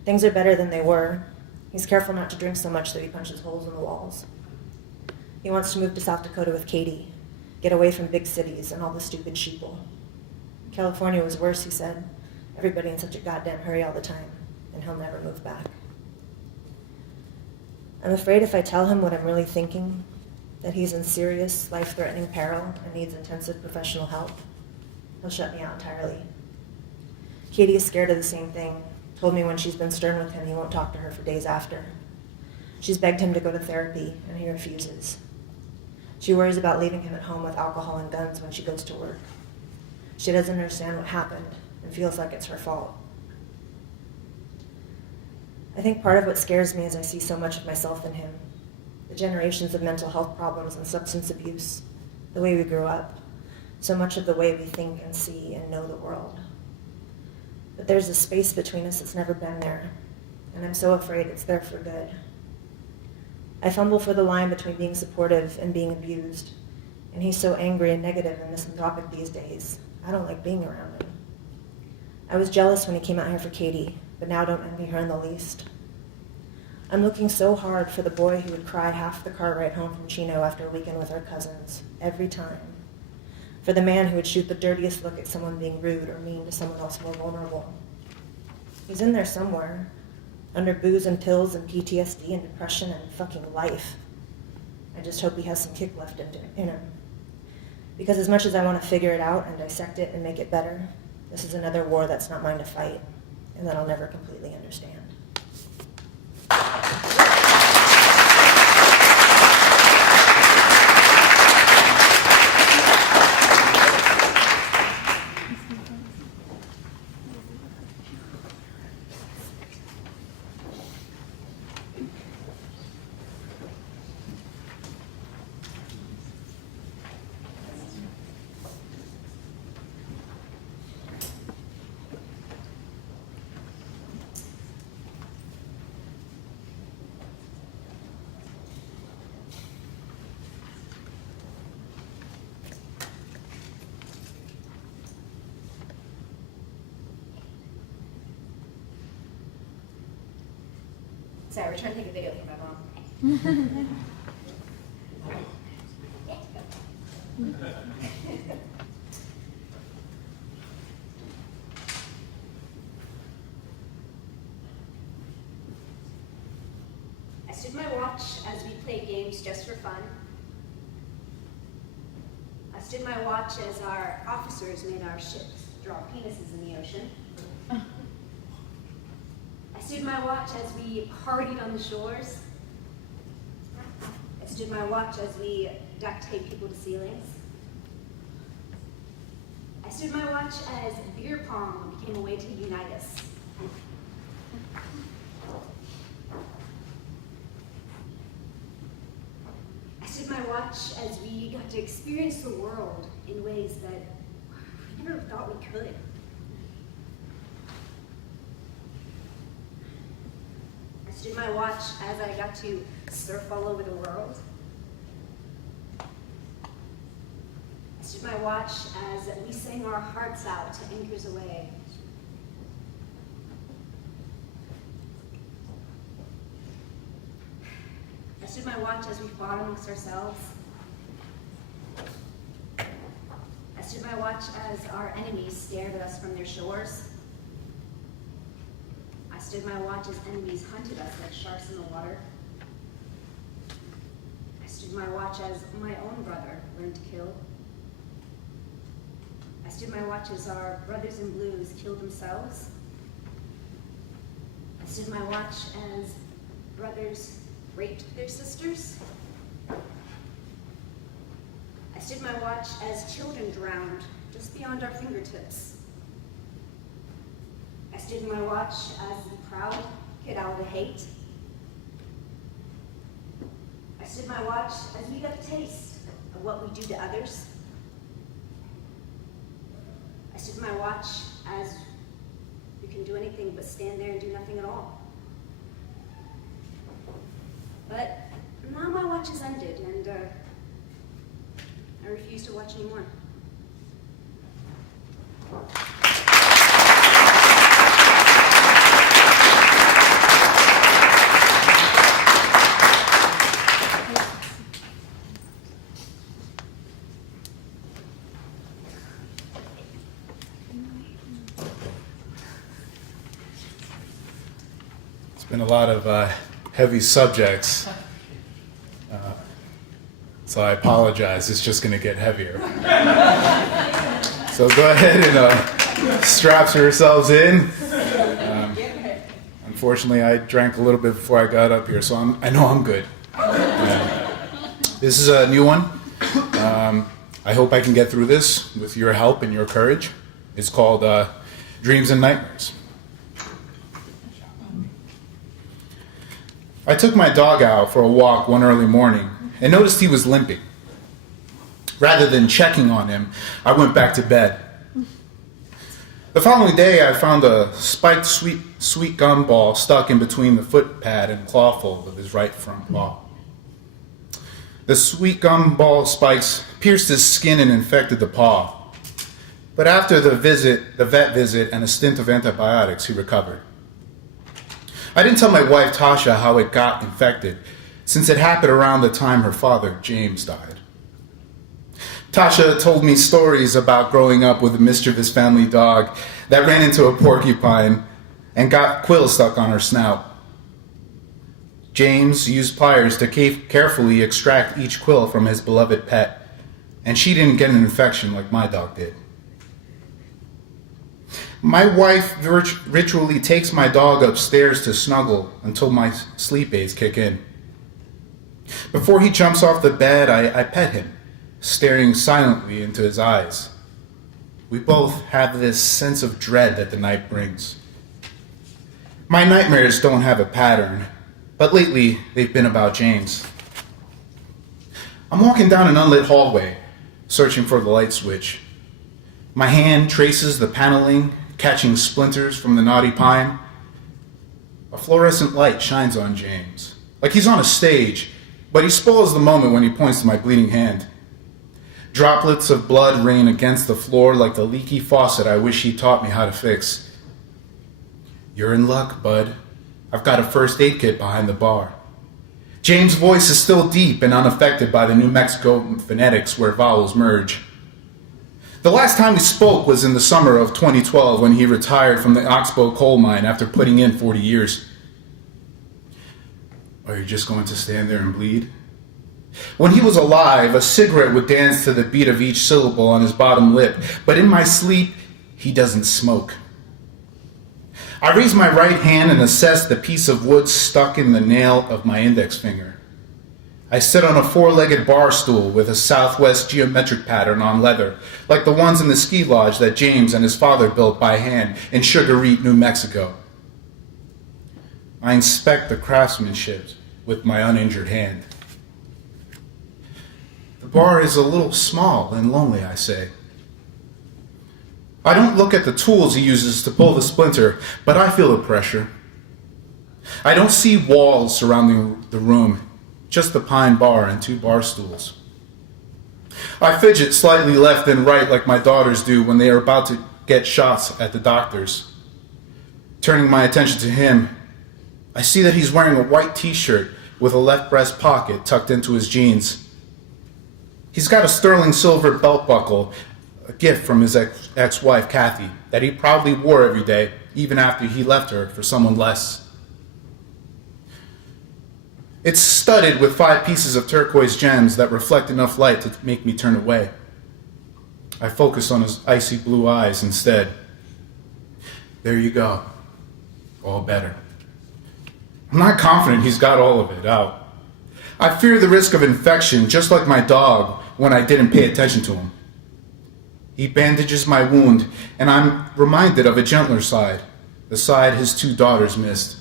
Things are better than they were. He's careful not to drink so much that he punches holes in the walls. He wants to move to South Dakota with Katie, get away from big cities and all the stupid sheeple. California was worse, he said. Everybody in such a goddamn hurry all the time, and he'll never move back. I'm afraid if I tell him what I'm really thinking, that he's in serious, life-threatening peril and needs intensive professional help, he'll shut me out entirely. Katie is scared of the same thing, told me when she's been stern with him he won't talk to her for days after. She's begged him to go to therapy, and he refuses. She worries about leaving him at home with alcohol and guns when she goes to work. She doesn't understand what happened and feels like it's her fault. I think part of what scares me is I see so much of myself in him. The generations of mental health problems and substance abuse, the way we grew up, so much of the way we think and see and know the world. But there's a space between us that's never been there, and I'm so afraid it's there for good. I fumble for the line between being supportive and being abused, and he's so angry and negative and misanthropic these days. I don't like being around him. I was jealous when he came out here for Katie, but now don't envy her in the least. I'm looking so hard for the boy who would cry half the car ride home from Chino after a weekend with our cousins, every time. For the man who would shoot the dirtiest look at someone being rude or mean to someone else more vulnerable. He's in there somewhere, under booze and pills and PTSD and depression and fucking life. I just hope he has some kick left in him. Because as much as I want to figure it out and dissect it and make it better, this is another war that's not mine to fight, and that I'll never completely understand. Sorry, we're trying to take a video for my mom. I stood my watch as we played games just for fun. I stood my watch as our officers made our ships draw penises in the ocean. I stood my watch as we partied on the shores. I stood my watch as we duct taped people to ceilings. I stood my watch as beer pong became a way to unite us. watch as we got to experience the world in ways that we never thought we could. I stood my watch as I got to surf all over the world. I stood my watch as we sang our hearts out to anchors away. I stood my watch as we fought amongst ourselves. I stood my watch as our enemies stared at us from their shores. I stood my watch as enemies hunted us like sharks in the water. I stood my watch as my own brother learned to kill. I stood my watch as our brothers in blues killed themselves. I stood my watch as brothers raped their sisters. I stood my watch as children drowned just beyond our fingertips. I stood my watch as the proud get out of hate. I stood my watch as we got a taste of what we do to others. I stood my watch as we can do anything but stand there and do nothing at all. But now my watch is ended, and I refuse to watch anymore. It's been a lot of heavy subjects, so I apologize. It's just going to get heavier. So go ahead and strap yourselves in. Unfortunately, I drank a little bit before I got up here, so I know I'm good. This is a new one. I hope I can get through this with your help and your courage. It's called Dreams and Nightmares. I took my dog out for a walk one early morning and noticed he was limping. Rather than checking on him, I went back to bed. The following day, I found a spiked sweet gum ball stuck in between the foot pad and claw fold of his right front paw. The sweet gum ball spikes pierced his skin and infected the paw. But after the vet visit, and a stint of antibiotics, he recovered. I didn't tell my wife, Tasha, how it got infected, since it happened around the time her father, James, died. Tasha told me stories about growing up with a mischievous family dog that ran into a porcupine and got quills stuck on her snout. James used pliers to carefully extract each quill from his beloved pet, and she didn't get an infection like my dog did. My wife ritually takes my dog upstairs to snuggle until my sleep aids kick in. Before he jumps off the bed, I pet him, staring silently into his eyes. We both have this sense of dread that the night brings. My nightmares don't have a pattern, but lately they've been about James. I'm walking down an unlit hallway, searching for the light switch. My hand traces the paneling, catching splinters from the knotty pine. A fluorescent light shines on James, like he's on a stage, but he spoils the moment when he points to my bleeding hand. Droplets of blood rain against the floor like the leaky faucet I wish he taught me how to fix. You're in luck, bud. I've got a first aid kit behind the bar. James' voice is still deep and unaffected by the New Mexico phonetics where vowels merge. The last time we spoke was in the summer of 2012 when he retired from the Oxbow coal mine after putting in 40 years. Are you just going to stand there and bleed? When he was alive, a cigarette would dance to the beat of each syllable on his bottom lip, but in my sleep, he doesn't smoke. I raise my right hand and assess the piece of wood stuck in the nail of my index finger. I sit on a four-legged bar stool with a Southwest geometric pattern on leather, like the ones in the ski lodge that James and his father built by hand in Sugar Reef, New Mexico. I inspect the craftsmanship with my uninjured hand. bar is a little small and lonely, I say. I don't look at the tools he uses to pull the splinter, but I feel the pressure. I don't see walls surrounding the room, just the pine bar and 2 bar stools. I fidget slightly left and right like my daughters do when they are about to get shots at the doctors. Turning my attention to him, I see that he's wearing a white t-shirt with a left breast pocket tucked into his jeans. He's got a sterling silver belt buckle, a gift from his ex-wife, Kathy, that he probably wore every day, even after he left her for someone less. It's studded with 5 pieces of turquoise gems that reflect enough light to make me turn away. I focus on his icy blue eyes instead. There you go. All better. I'm not confident he's got all of it out. I fear the risk of infection, just like my dog, when I didn't pay attention to him. He bandages my wound, and I'm reminded of a gentler side, the side his 2 daughters missed.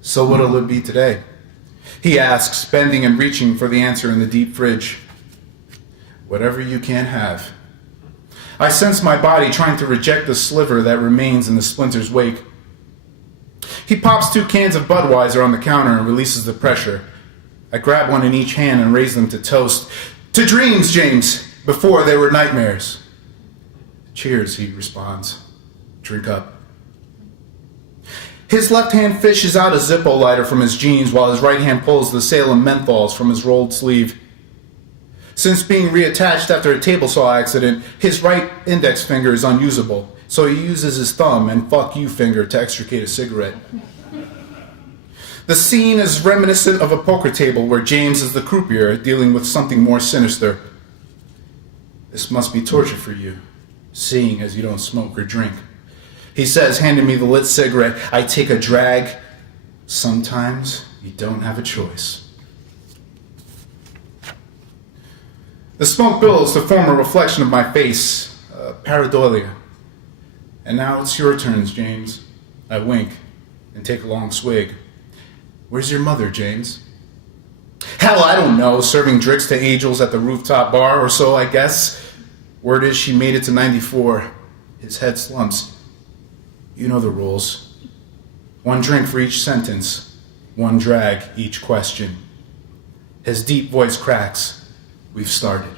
So what'll it be today? He asks, bending and reaching for the answer in the deep fridge. Whatever you can't have. I sense my body trying to reject the sliver that remains in the splinter's wake. He pops 2 cans of Budweiser on the counter and releases the pressure. I grab one in each hand and raise them to toast. To dreams, James, before they were nightmares. Cheers, he responds. Drink up. His left hand fishes out a Zippo lighter from his jeans while his right hand pulls the Salem menthols from his rolled sleeve. Since being reattached after a table saw accident, his right index finger is unusable, so he uses his thumb and fuck you finger to extricate a cigarette. The scene is reminiscent of a poker table where James is the croupier dealing with something more sinister. This must be torture for you, seeing as you don't smoke or drink. He says, handing me the lit cigarette. I take a drag. Sometimes you don't have a choice. The smoke billows to form a reflection of my face, pareidolia. And now it's your turns, James. I wink and take a long swig. Where's your mother, James? Hell, I don't know. Serving drinks to angels at the rooftop bar or so, I guess. Word is she made it to 94. His head slumps. You know the rules. 1 drink for each sentence. 1 drag each question. His deep voice cracks. We've started.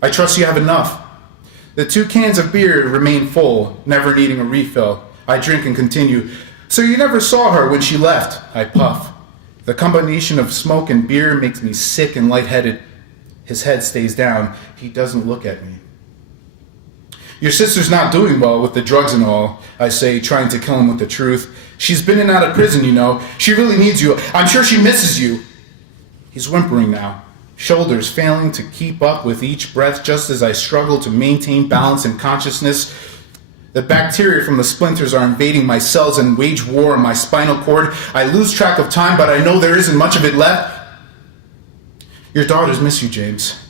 I trust you have enough. The 2 cans of beer remain full, never needing a refill. I drink and continue. So you never saw her when she left? I puff. The combination of smoke and beer makes me sick and lightheaded. His head stays down. He doesn't look at me. Your sister's not doing well with the drugs and all, I say, trying to kill him with the truth. She's been in and out of prison, you know. She really needs you. I'm sure she misses you. He's whimpering now, shoulders failing to keep up with each breath just as I struggle to maintain balance and consciousness. The bacteria from the splinters are invading my cells and wage war on my spinal cord. I lose track of time, but I know there isn't much of it left. Your daughters miss you, James.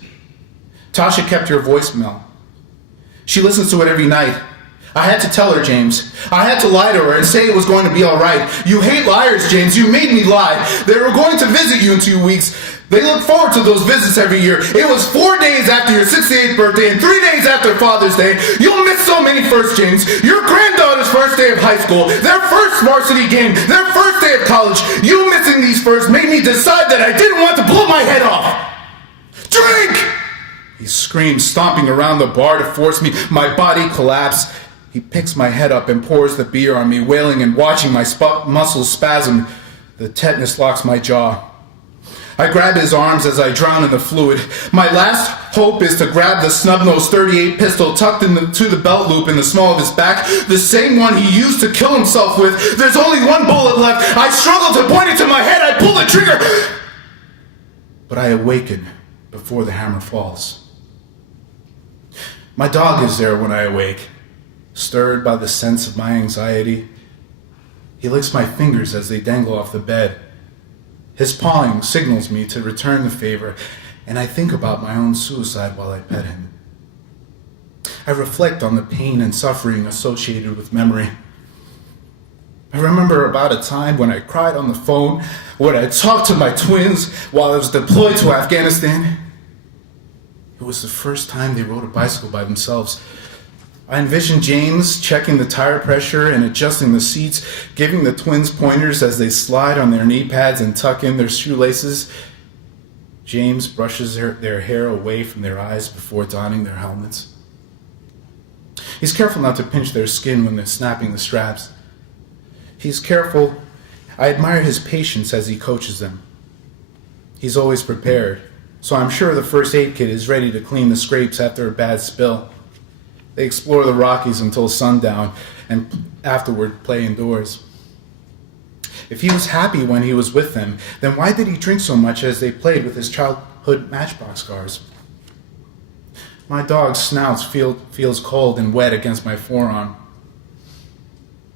Tasha kept your voicemail. She listens to it every night. I had to tell her, James. I had to lie to her and say it was going to be all right. You hate liars, James. You made me lie. They were going to visit you in 2 weeks. They look forward to those visits every year. It was 4 days after your 68th birthday and 3 days after Father's Day. You'll miss so many firsts, James. Your granddaughter's first day of high school, their first varsity game, their first day of college. You missing these firsts made me decide that I didn't want to blow my head off. Drink! He screams, stomping around the bar to force me. My body collapses. He picks my head up and pours the beer on me, wailing and watching my muscles spasm. The tetanus locks my jaw. I grab his arms as I drown in the fluid. My last hope is to grab the snub-nosed .38 pistol tucked into the belt loop in the small of his back, the same one he used to kill himself with. There's only 1 bullet left. I struggle to point it to my head. I pull the trigger. But I awaken before the hammer falls. My dog is there when I awake, stirred by the sense of my anxiety. He licks my fingers as they dangle off the bed. His pawing signals me to return the favor, and I think about my own suicide while I pet him. I reflect on the pain and suffering associated with memory. I remember about a time when I cried on the phone, when I talked to my twins while I was deployed to Afghanistan. It was the first time they rode a bicycle by themselves. I envisioned James checking the tire pressure and adjusting the seats, giving the twins pointers as they slide on their knee pads and tuck in their shoelaces. James brushes their hair away from their eyes before donning their helmets. He's careful not to pinch their skin when they're snapping the straps. He's careful. I admire his patience as he coaches them. He's always prepared, so I'm sure the first aid kit is ready to clean the scrapes after a bad spill. They explore the Rockies until sundown and afterward play indoors. If he was happy when he was with them, then why did he drink so much as they played with his childhood Matchbox cars? My dog's snout feels cold and wet against my forearm.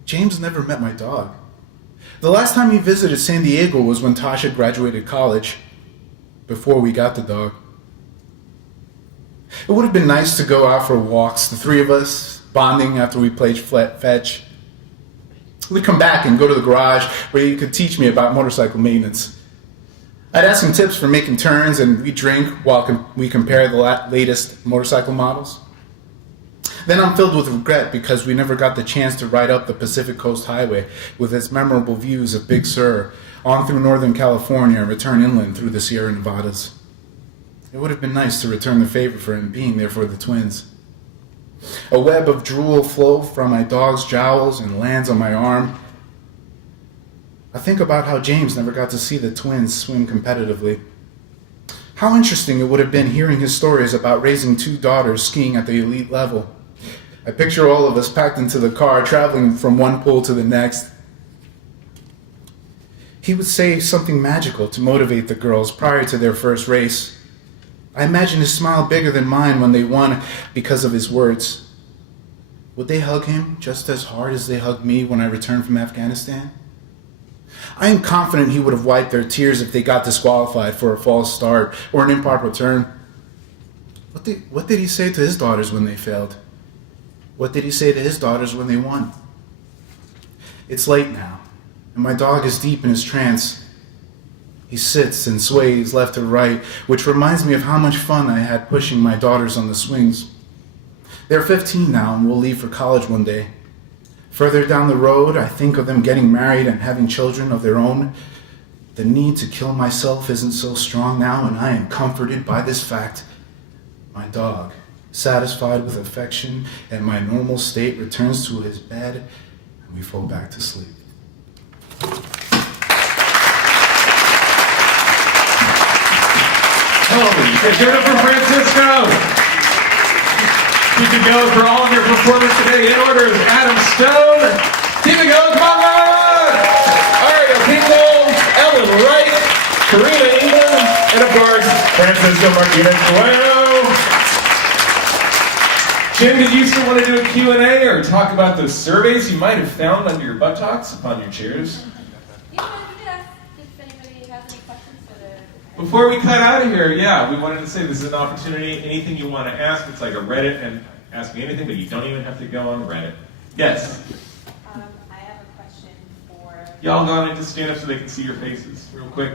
James never met my dog. The last time he visited San Diego was when Tasha graduated college, before we got the dog. It would have been nice to go out for walks, the three of us, bonding after we played fetch. We'd come back and go to the garage where he could teach me about motorcycle maintenance. I'd ask him tips for making turns, and we'd drink while we compare the latest motorcycle models. Then I'm filled with regret because we never got the chance to ride up the Pacific Coast Highway with its memorable views of Big Sur, on through Northern California and return inland through the Sierra Nevadas. It would have been nice to return the favor for him being there for the twins. A web of drool flows from my dog's jowls and lands on my arm. I think about how James never got to see the twins swim competitively. How interesting it would have been hearing his stories about raising two daughters skiing at the elite level. I picture all of us packed into the car, traveling from one pool to the next. He would say something magical to motivate the girls prior to their first race. I imagine his smile bigger than mine when they won because of his words. Would they hug him just as hard as they hugged me when I returned from Afghanistan? I am confident he would have wiped their tears if they got disqualified for a false start or an improper turn. What did he say to his daughters when they failed? What did he say to his daughters when they won? It's late now, and my dog is deep in his trance. He sits and sways left to right, which reminds me of how much fun I had pushing my daughters on the swings. They're 15 now and will leave for college one day. Further down the road, I think of them getting married and having children of their own. The need to kill myself isn't so strong now, and I am comforted by this fact. My dog, satisfied with affection and my normal state, returns to his bed, and we fall back to sleep. Holy, give it up for Francisco! Keep it going for all of your performers today. In order is Adam Stone. Keep it going, come on! Aria Pingo, Ellen Wright, Karina England, and of course, Francisco Martinez Bueno. Jim, did you still want to do a Q&A or talk about those surveys you might have found under your buttocks upon your chairs? Yeah, we could ask if anybody has any questions for the... Before we cut out of here, we wanted to say this is an opportunity. Anything you want to ask, it's like a Reddit, and ask me anything, but you don't even have to go on Reddit. Yes? I have a question for... Y'all go on and just stand up so they can see your faces real quick.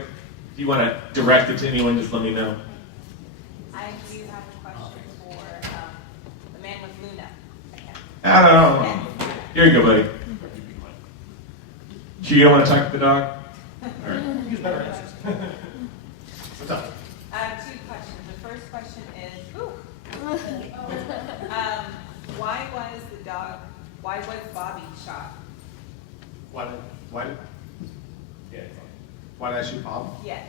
If you want to direct it to anyone, just let me know. I do have a question for the man with Luna. I don't know. Here you go, buddy. You don't want to talk to the dog? All right. What's up? I have two questions. The first question is, why was Bobby shot? Why did I shoot Bob? Yes.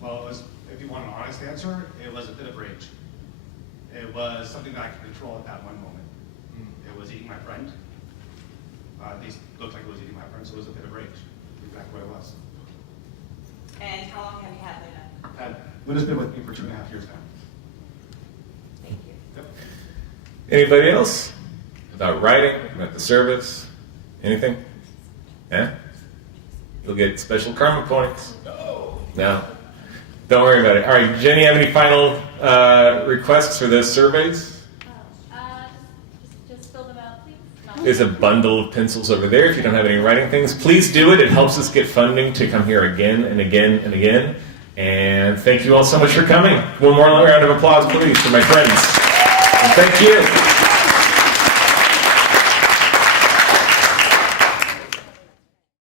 Well, it was, if you want an honest answer, it was a bit of rage. It was something that I could control at that one moment. It was eating my friend. At least looked like it was eating my friend, so it was a bit of rage. Exactly what it was. And how long have you had Luna? And Luna's been with me for 2.5 years now. Thank you. Yep. Anybody else? About writing, about the service, anything? Yeah? You'll get special karma points. No. Don't worry about it. All right, Jenny, have any final requests for those surveys? Just fill them out, please. is a bundle of pencils over there. If you don't have any writing things, please do it. It helps us get funding to come here again and again and again. And thank you all so much for coming. One more round of applause, please, for my friends. And thank you.